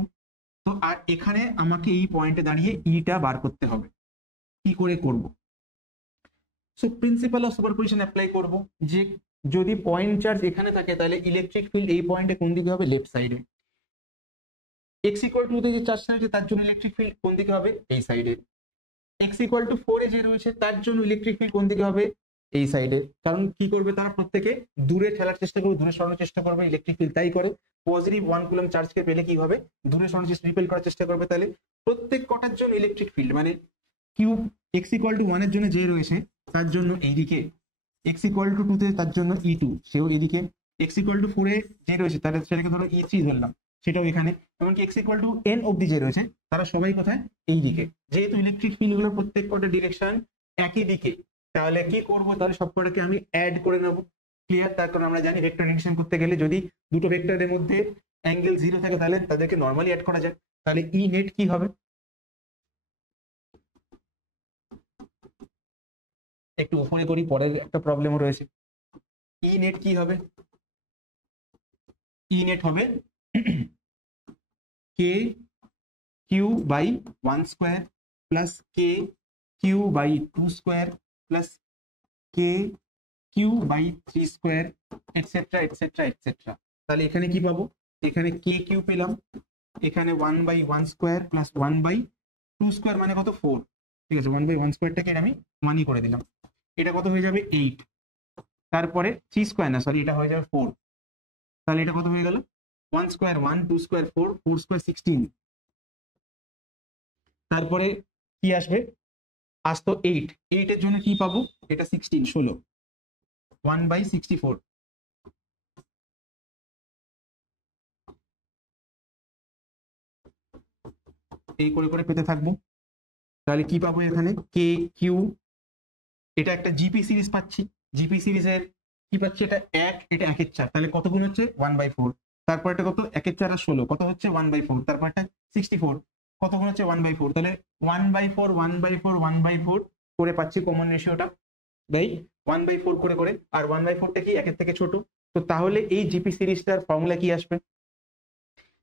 তো আর এখানে আমাকে এই পয়েন্টে দাঁড়িয়ে ইটা বার করতে হবে। কি করে করব? So principal of superposition apply করব, যে যদি পয়েন্ট চার্জ এখানে থাকে তাহলে ইলেকট্রিক ফিল্ড এই পয়েন্টে কোন দিকে হবে? লেফট সাইডে। x equal to তে যে চার্জটা রয়েছে তার জন্য ইলেকট্রিক ফিল্ড কোন দিকে হবে? এই সাইডে। x equal to 4 এ যে রয়েছে তার জন্য ইলেকট্রিক ফিল্ড কোন দিকে হবে? এই সাইডে। কারণ কি করবে তারা? প্রত্যেকে দূরে ঠেলার চেষ্টা করবে, দূরে সরানোর চেষ্টা করবে, ইলেকট্রিক ফিল্ড তাই করে। পজিটিভ 1 কুলম চার্জকে পেলে কি হবে? দূরে সরানোর চেষ্টা, রিপেল করার চেষ্টা করবে। তাহলে প্রত্যেক কটার জন্য ইলেকট্রিক ফিল্ড, মানে কিউব x equal to 1 এর জন্য যে রয়েছে তার জন্য এইদিকে, x equal to 2 তে তার জন্য E2 সেও এদিকে, x equal to 4 এ যে রয়েছে তাহলে সেটাকে ধরো E3 ধরলাম, সেটাও এখানে। এমনকি x equal to n অব্দি যে রয়েছে তারা সবাই কোথায়? এই দিকে। যেহেতু ইলেকট্রিক ফিল্ড গুলোর প্রত্যেক কটা ডিরেকশন একই দিকে, তাহলে কি করব? তাহলে সবকটাকে আমি অ্যাড করে নেব। ক্লিয়ার? তার কারণ আমরা জানি ভেক্টর ডিরেকশন করতে গেলে যদি দুটো ভেক্টরের মধ্যে অ্যাঙ্গেল 0 থাকে তাহলে তাদেরকে নরমালি অ্যাড করা যায়। তাহলে ই নেট কি হবে? একটু উপরে করি, পরের একটা প্রবলেমও রয়েছে। ই নেট কি হবে? ই নেট হবে K Q by 1 square plus K Q by 2 square plus K Q by 3 square, etcetera etcetera etcetera. তাহলে এখানে কি পাবো? এখানে কে কিউ পেলাম, এখানে 1/1 স্কোয়ার প্লাস 1/2 স্কোয়ার মানে কত? 4। ঠিক আছে, 1/1 স্কোয়ারটাকে আমি 1ই করে দিলাম। এটা কত হয়ে যাবে? 8। তারপরে 3 স্কোয়ার না, সরি, এটা হয়ে যাবে 4। তাহলে এটা কত হয়ে গেল? 1 স্কোয়ার 1, 2 স্কোয়ার 4, 4 স্কোয়ার 16। তারপরে কি আসবে? আসতো 8, 8 এর জন্য কি পাবো? এটা 16, 16, 1/64। এই করে করে পেতে থাকবো। তাহলে কি পাবো এখানে? কে কিউ, এটা একটা জিপি সিরিজ পাচ্ছি। জিপি সিরিজের কি পাচ্ছি? এটা 1, এটা 1 এর 4, তাহলে কত গুণ হচ্ছে? 1/4। তারপর এটা কত? 1 এর 4 আর 16 কত হচ্ছে? 1/4। তারপর এটা 64 কত গুণ হচ্ছে? 1/4। তাহলে 1/4 1/4 1/4 করে পাচ্ছি কমন রেশিওটা, তাই 1/4 করে করে। আর 1/4টা কি 1 এর থেকে ছোট। তো তাহলে এই জিপি সিরিজটার ফর্মুলা কি আসবে?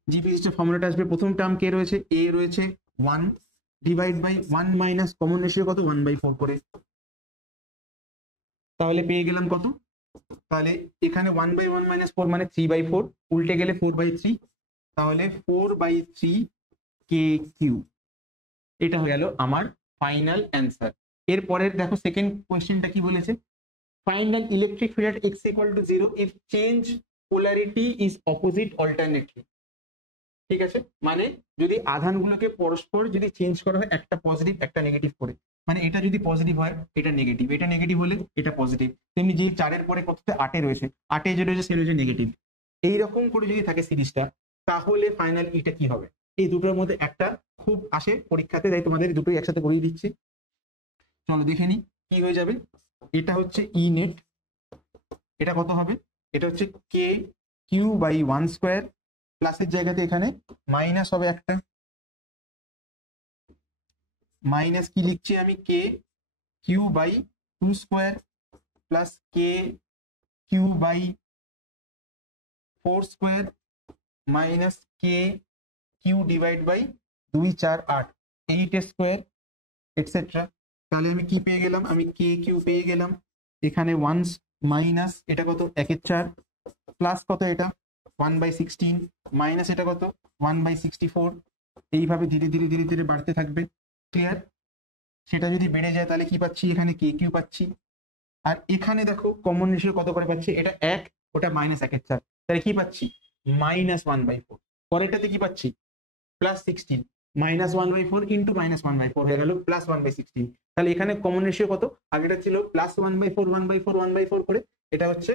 জিপি সিরিজটার ফর্মুলাটা আসবে, প্রথম টার্ম কে রয়েছে? এ রয়েছে 1 divide by 1 minus common ratio কত? 1/4 করে। তাহলে পেয়ে গেলাম কত? তাহলে এখানে 1/1 মাইনাস 4 মানে 3/4, উল্টে গেলে 4/3, তাহলে 4/3 কে কিউ। এটা হয়ে গেল আমার ফাইনাল অ্যান্সার। এরপরের দেখো সেকেন্ড কোয়েশ্চেনটা কি বলেছে, find an electric field at x equal to 0 if change polarity is opposite alternately। ঠিক আছে, মানে যদি আধানগুলোকে পরস্পর যদি চেঞ্জ করা হয়, একটা পজিটিভ একটা নেগেটিভ করে, মানে এটা যদি পজিটিভ হয় এটা নেগেটিভ, এটা নেগেটিভ হলে এটা পজিটিভ, তেমনি যে 4-এর পরে কততে 8-এ রয়েছে, 8-এ যে রয়েছে সে রয়েছে নেগেটিভ, এইরকম করে যদি থাকে সিরিজটা, তাহলে ফাইনাল এটা কি হবে? এই দুটোর মধ্যে একটা খুব আসে পরীক্ষাতে, তাই তোমাদের দুটোই একসাথে করিয়ে দিচ্ছি। চলো দেখে নি কি হয়ে যাবে। এটা হচ্ছে ই নেট, এটা কত হবে? এটা হচ্ছে কে কিউ বাই 1 স্কোয়ার, প্লাসের জায়গাতে এখানে মাইনাস হবে একটা, মাইনাস কি লিখছি আমি, K Q by 2 square plus K Q by 4 square minus K Q divide by 2 4 8 8 square etcetera. তাহলে আমি কি পেয়ে গেলাম? আমি কে কিউ পেয়ে গেলাম, এখানে 1 মাইনাস এটা কত 1/4 প্লাস কত এটা 1/16 মাইনাস এটা কত 1/64, এইভাবে ধীরে ধীরে ধীরে ধীরে বাড়তে থাকবে। ক্লিয়ার? সেটা যদি বেড়ে যায় তাহলে কি পাচ্ছি? এখানে কে কিউ পাচ্ছি, আর এখানে দেখো কমন রেশিও কত করে পাচ্ছি, এটা 1 ওটা -1/4, তাহলে কি পাচ্ছি? -1/4। পরেরটাতে কি পাচ্ছি? +16, -1/4 ইন্টু -1/4 হয়ে গেল +1/16। তাহলে এখানে কমন রেশিও কত? আগেটা ছিল +1/4 1/4 1/4 করে, এটা হচ্ছে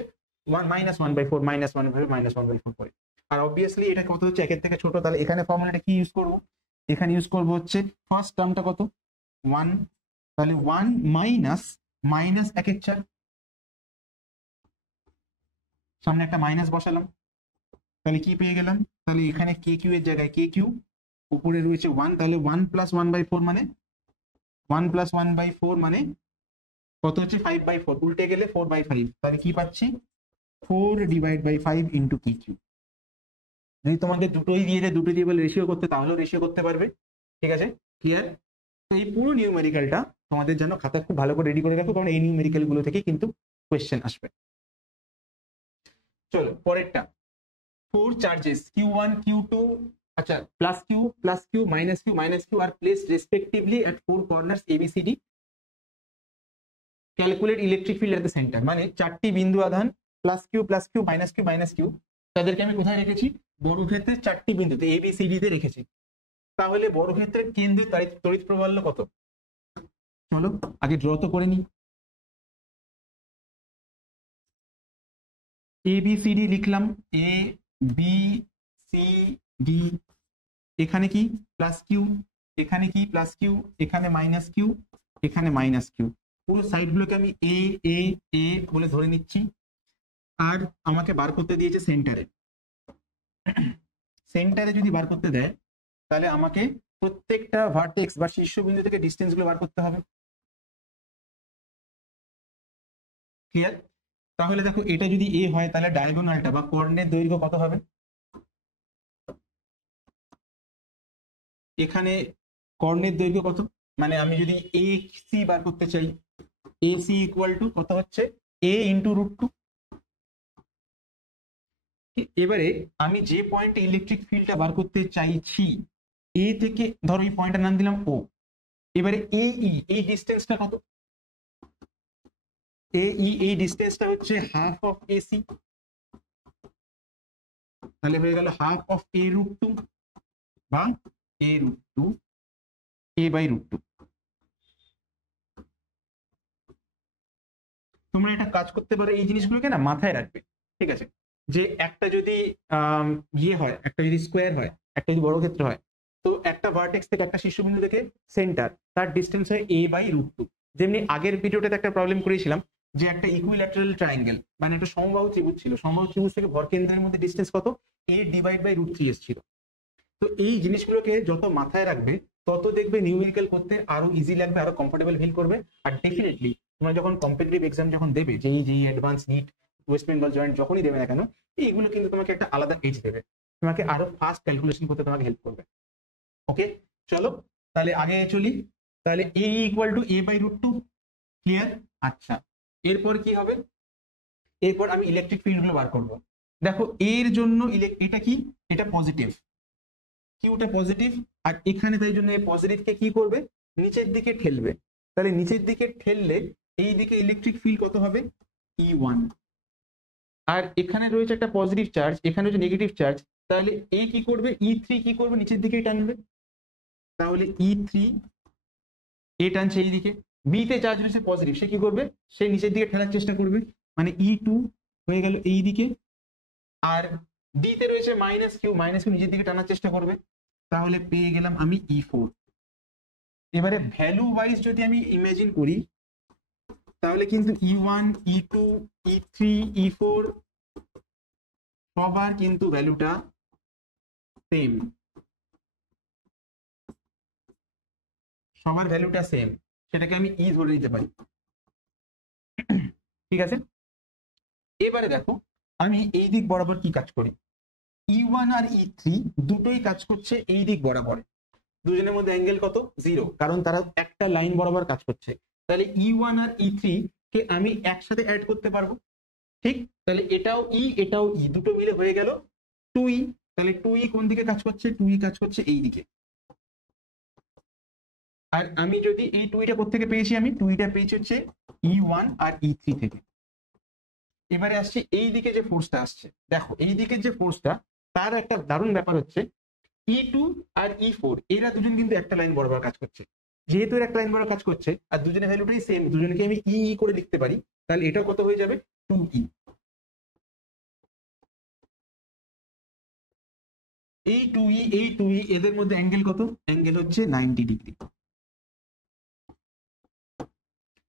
-1/4 -1/4 -1/4 করে। আর অবভিয়াসলি এটা কত হচ্ছে? 1-এর থেকে ছোট, তাহলে এখানে ফর্মুলাটা কি ইউজ করব? এখানে ইউজ করব হচ্ছে ফার্স্ট টার্মটা কত 1, তাহলে 1 মাইনাস 1/4, সামনে একটা মাইনাস বসালাম, তাহলে কি পেয়ে গেলাম? তাহলে এখানে কে কিউ এর জায়গায় কে কিউ, উপরে রয়েছে 1, তাহলে 1 + 1/4 মানে 1 + 1/4 মানে কত হচ্ছে? 5/4, উল্টে গেলে 4/5, তাহলে কি পাচ্ছি? 4/5 ইন্টু কে কিউ। যদি তোমাদের দুটোই দিয়ে দেয়, দুটো দিয়ে বলে রেশিও করতে, তাহলেও রেশিও করতে পারবে। ঠিক আছে, ক্লিয়ার? তো এই পুরো নিউমেরিক্যালটা তোমাদের জন্য খাতা খুব ভালো করে রেডি করে রাখো, কারণ এই নিউমেরিক্যাল গুলো থেকে কিন্তু কোয়েশ্চেন আসবে। চলো পরেরটা, 4 চার্জেস Q1 Q2, আচ্ছা plus Q minus Q are placed respectively at 4 corners ABCD, calculate electric field at the centre. মানে 4টি বিন্দু আধান প্লাস কিউ মাইনাস কিউ, তাদেরকে আমি কোথায় রেখেছি? বর্গক্ষেত্রের 4টি বিন্দুতে ABCD তে রেখেছি। তাহলে বর্গক্ষেত্রের কেন্দ্রে তড়িৎ প্রবাহ কত? চলো আগে ড্র তো করে নি। ABCD লিখলাম, এ বি সি ডি, এখানে কি প্লাস কিউ, এখানে কি প্লাস কিউ, এখানে মাইনাস কিউ, এখানে মাইনাস কিউ, পুরো সাইড গুলোকে আমি এ এ এ বলে ধরে নিচ্ছি। আর আমাকে বার করতে দিয়েছে সেন্টারে। সেন্টারে যদি বার করতে দেয় তাহলে আমাকে প্রত্যেকটা ভার্টেক্স বা শীর্ষবিন্দু থেকে ডিসটেন্স গুলো বার করতে হবে। ক্লিয়ার? তাহলে দেখো এটা যদি এ হয় তাহলে ডায়াগোনালটা বা কর্ণের দৈর্ঘ্য কত হবে? এখানে কর্ণের দৈর্ঘ্য কত? মানে আমি যদি এ সি বার করতে চাই, এ সি ইকুয়াল টু কত হচ্ছে? a into √2। এবারে আমি যে পয়েন্টে ইলেকট্রিক ফিল্ডটা বার করতে চাইছি, এ থেকে ধরো এই পয়েন্টটার নাম দিলাম ও, এবারে এই ডিস্টেন্সটা কত? এই ডিস্টেন্সটা হচ্ছে হাফ অফ এসি, তাহলে হয়ে গেল হাফ অফ a√2 বা a√2 a/√2। তোমরা এটা কাজ করতে পারো, এই জিনিসগুলোকে না মাথায় রাখবে। ঠিক আছে, যে একটা যদি ইয়ে হয়, একটা যদি স্কোয়ার হয়, একটা যদি বর্গক্ষেত্র হয়, তো একটা ভার্টেক্স থেকে একটা শীর্ষবিন্দু থেকে সেন্টার, তার ডিস্টেন্স হয় a/√2। যেমনি আগের ভিডিওটাতে একটা প্রবলেম করেছিলাম যে একটা ইকুইল্যাটারাল ট্রায়াঙ্গেল, মানে একটা সমবাহু ত্রিভুজ ছিল, সমবাহু ত্রিভুজ থেকে ভরকেন্দ্রের মধ্যে ডিস্টেন্স কত? a/√3 এসেছিল। তো এই জিনিসগুলোকে যত মাথায় রাখবে তত দেখবে নিউমেরিক্যাল করতে আরো ইজি লাগবে, আরো কমফোর্টেবল ফিল করবে। আর ডেফিনেটলি তোমরা যখন কম্পিটিটিভ এক্সাম যখন দেবে, যেই advance NEET West Bengal joint যখনই দেবে না কেন, এইগুলো কিন্তু তোমাকে একটা আলাদা এজ দেবে, তোমাকে আরো ফাস্ট ক্যালকুলেশন করতে তোমাকে হেল্প করবে। ওকে চলো তাহলে আগে চলি। তাহলে a equal to a/√2, clear? আচ্ছা এরপর কি হবে? এরপর আমি ইলেকট্রিক ফিল্ড গুলো বার করবো। দেখো এর জন্য এটা কি? এটা পজিটিভ, কিউটা পজিটিভ, আর এখানে তাই জন্য এই পজিটিভকে কি করবে? নিচের দিকে ঠেলবে। তাহলে নিচের দিকে ঠেললে এই দিকে ইলেকট্রিক ফিল্ড কত হবে? E1, আর এখানে রয়েছে একটা পজিটিভ চার্জ, এখানে রয়েছে নেগেটিভ চার্জ, তাহলে এ কি করবে, E3 কি করবে, নিচের দিকে টানবে। তাহলে E3 এ টানছে এই দিকে, বি তে চার্জ রয়েছে পজিটিভ, সে কি করবে, সে নিচের দিকে ঠেলার চেষ্টা করবে, মানে E2 হয়ে গেল এই দিকে। আর ডি তে রয়েছে মাইনাস কিউ, নিচের দিকে টানার চেষ্টা করবে, তাহলে পেয়ে গেলাম আমি E4। এবারে ভ্যালু ওয়াইজ যদি আমি ইমাজিন করি, তাহলে কিন্তু E1, E2, E3, E4 সবার কিন্তু ভ্যালুটা সেম, সবার ভ্যালুটা সেম, সেটাকে আমি ই ধরে নিতে পারি। ঠিক আছে, এবারে দেখো আমি এই দিক বরাবর কি কাজ করি, E1 আর E3 দুটোই কাজ করছে এই দিক বরাবর, দুজনের মধ্যে অ্যাঙ্গেল কত, 0, কারণ তারা একটা লাইন বরাবর কাজ করছে। তাহলে E1 আর E3 কে আমি একসাথে অ্যাড করতে পারবো, ঠিক, তাহলে এটাও ই এটাও ই, দুটো মিলে হয়ে গেল 2E। তাহলে 2E কোন দিকে কাজ করছে, 2E কাজ করছে এই দিকে। আর আমি যদি এই 2টা কোথা থেকে পেয়েছি, আমি 2টা পেয়েছি হচ্ছে E1 আর E3 থেকে। এবারে আসছে এই দিকে যে ফোর্সটা আসছে, দেখো এই দিকের যে ফোর্সটা, তার একটা দারুণ ব্যাপার হচ্ছে E2 আর E4 এরা দুজন কিন্তু একটা লাইন বরাবর কাজ করছে, যেহেতু এরা একটা লাইন বরাবর কাজ করছে আর দুজনের ভ্যালুটাই সেম, দুজনকে আমি ই করে লিখতে পারি, তাহলে এটাও কত হয়ে যাবে, 2E। এই 2E এই 2E এদের মধ্যে অ্যাঙ্গেল কত, অ্যাঙ্গেল হচ্ছে 90 ডিগ্রি।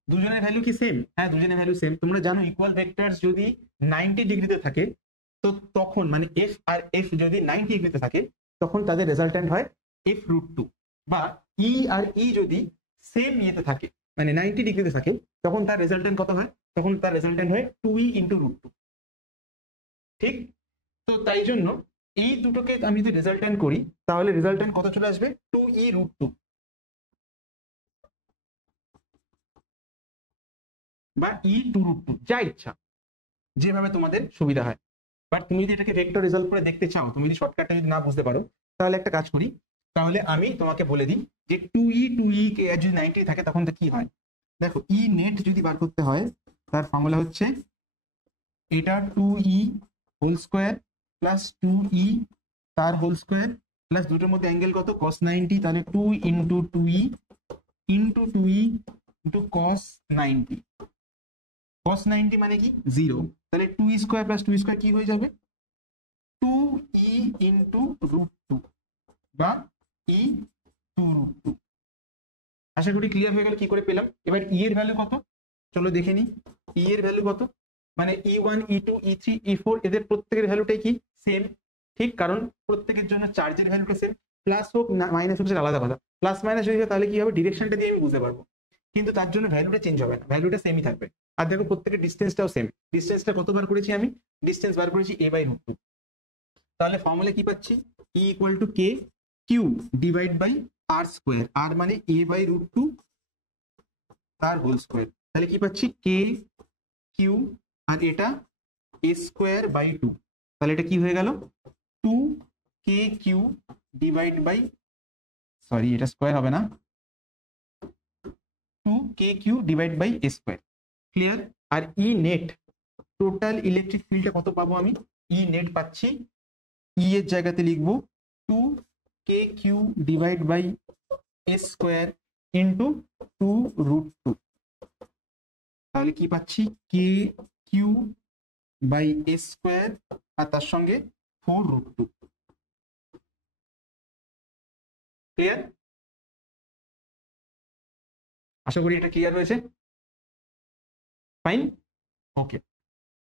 দুজনের ভ্যালু কি সেম, হ্যাঁ দুজনের ভ্যালু সেম। তোমরা জানো ইকুয়াল ভেক্টরস যদি 90 ডিগ্রিতে থাকে, তো তখন মানে এফ আর এফ যদি 90 ডিগ্রিতে থাকে, তখন তাদের রেজাল্টেন্ট হয় f√2, বা ই আর ই যদি সেম ইয়েতে থাকে মানে 90 ডিগ্রিতে থাকে, তখন তার রেজাল্টেন্ট কত হয়, তখন তার রেজাল্টেন্ট হয় 2E × √2। ঠিক, তো তাই জন্য এই দুটোকে আমি যদি রেজাল্টেন্ট করি, তাহলে রেজাল্টেন্ট কত চলে আসবে, 2E√2 বা E2√2, যা ইচ্ছা, যেভাবে তোমাদের সুবিধা হয়। বাট তুমি যদি এটাকে ভেক্টর রেজাল্ট করে দেখতে চাও, তুমি যদি শর্টকাটটা যদি না বুঝতে পারো, তাহলে একটা কাজ করি, তাহলে আমি তোমাকে বলে দিই যে 2E কে যদি 90 থাকে তখন তো কি হয়। দেখো ই নেট যদি বার করতে হয়, তার ফর্মুলা হচ্ছে এটা 2E whole square plus 2E তার হোল স্কোয়ার প্লাস দুটোর মধ্যে অ্যাঙ্গেল কত, cos 90, তাহলে 2 × 2E × 2E × cos 90। cos 90 মানে কি, 0, তাহলে 2E square plus 2E square কি হয়ে যাবে, 2E × √2 বা E2√2। আশা করি ক্লিয়ার হয়ে গেল কি করে পেলাম। এবার ই এর ভ্যালু কত, চলো দেখে নি। ই এর ভ্যালু কত, মানে E1, E2, E3, E4 এদের প্রত্যেকের ভ্যালুটাই কি সেম, ঠিক, কারণ প্রত্যেকের জন্য চার্জের ভ্যালুটা সেম, প্লাস হোক না মাইনাস হোক সেটা আলাদা কথা, প্লাস মাইনাস হয়ে যায় তাহলে কি হবে, ডিরেকশনটা দিয়ে আমি বুঝতে পারবো, কিন্তু তার জন্য ভ্যালুটা চেঞ্জ হবে না, ভ্যালুটা সেমই থাকবে। আর দেখো প্রত্যেকের ডিস্টেন্সটাও সেম, ডিস্টেন্সটা কত বার করেছি আমি, ডিস্টেন্স বার করেছি a/√2। তাহলে ফর্মুলা কি পাচ্ছি, E = KQ / R², আর মানে a/√2 তার হোল স্কোয়ার, তাহলে কি পাচ্ছি KQ, আর এটা a²/2, তাহলে এটা কি হয়ে গেল 2KQ সরি এটা স্কোয়ার হবে না, 2KQ / a²। ক্লিয়ার। আর ই নেট টোটাল ইলেকট্রিক ফিল্ডটা কত পাবো আমি, ই নেট পাচ্ছি, ই এর জায়গাতে লিখবো 2KQ / a² × 2√2, তাহলে কি পাচ্ছি KQ / a² আর তার সঙ্গে 4√2। ক্লিয়ার, আশা করি এটা ক্লিয়ার হয়েছে, ফাইন, ওকে।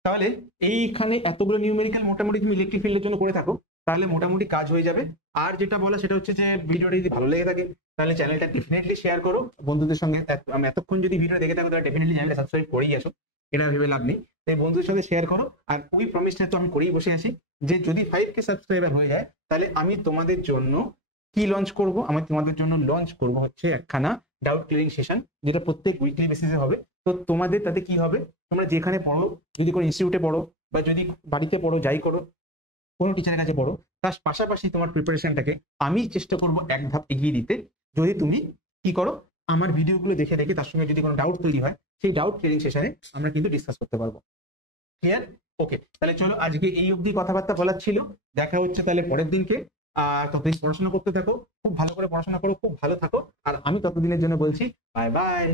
তাহলে এইখানে এতগুলো নিউমেরিক্যাল মোটামুটি তুমি ইলেকট্রিক ফিল্ডের জন্য করে থাকো, তাহলে মোটামুটি কাজ হয়ে যাবে। আর যেটা বলা সেটা হচ্ছে যে ভিডিওটা যদি ভালো লেগে থাকে, তাহলে চ্যানেলটা ডেফিনেটলি শেয়ার করো বন্ধুদের সঙ্গে। এতক্ষণ যদি ভিডিও দেখে থাকো, তাহলে ডেফিনেটলি চ্যানেলটা সাবস্ক্রাইব করেই আসো, এটা ভেবে লাভ নেই। তাই বন্ধুদের সাথে শেয়ার করো। আর ওই প্রমিসটা তো আমি করেই বসে আছি যে যদি 5K সাবস্ক্রাইবার হয়ে যায়, তাহলে আমি তোমাদের জন্য কি লঞ্চ করব, আমি তোমাদের জন্য লঞ্চ করব হচ্ছে একখানা ডাউট ক্লিয়ারিং সেশন, যেটা প্রত্যেক উইকলি বেসিসে হবে। তো তোমাদের তাতে কি হবে, তোমরা যেখানে পড়ো, যদি কোনো ইনস্টিটিউটে পড়ো বা যদি বাড়িতে পড়ো, যাই করো, কোনো টিচারের কাছে পড়ো, তার পাশাপাশি তোমার প্রিপারেশনটাকে আমি চেষ্টা করব এক ধাপ এগিয়ে দিতে, যদি তুমি কি করো, আমার ভিডিওগুলো দেখে দেখে তার সঙ্গে যদি কোনো ডাউট তৈরি হয়, সেই ডাউট ক্লিয়ারিং সেশনে আমরা কিন্তু ডিসকাস করতে পারবো। ক্লিয়ার? ওকে, তাহলে চলো আজকে এই অবধি কথাবার্তা বলার ছিল। দেখা হচ্ছে তাহলে পরের দিনকে। ততদিন পড়াশোনা করতে থাকো, খুব ভালো করে পড়াশোনা করো, খুব ভালো থাকো। আর আমি ততদিনের জন্য বলছি বাই বাই।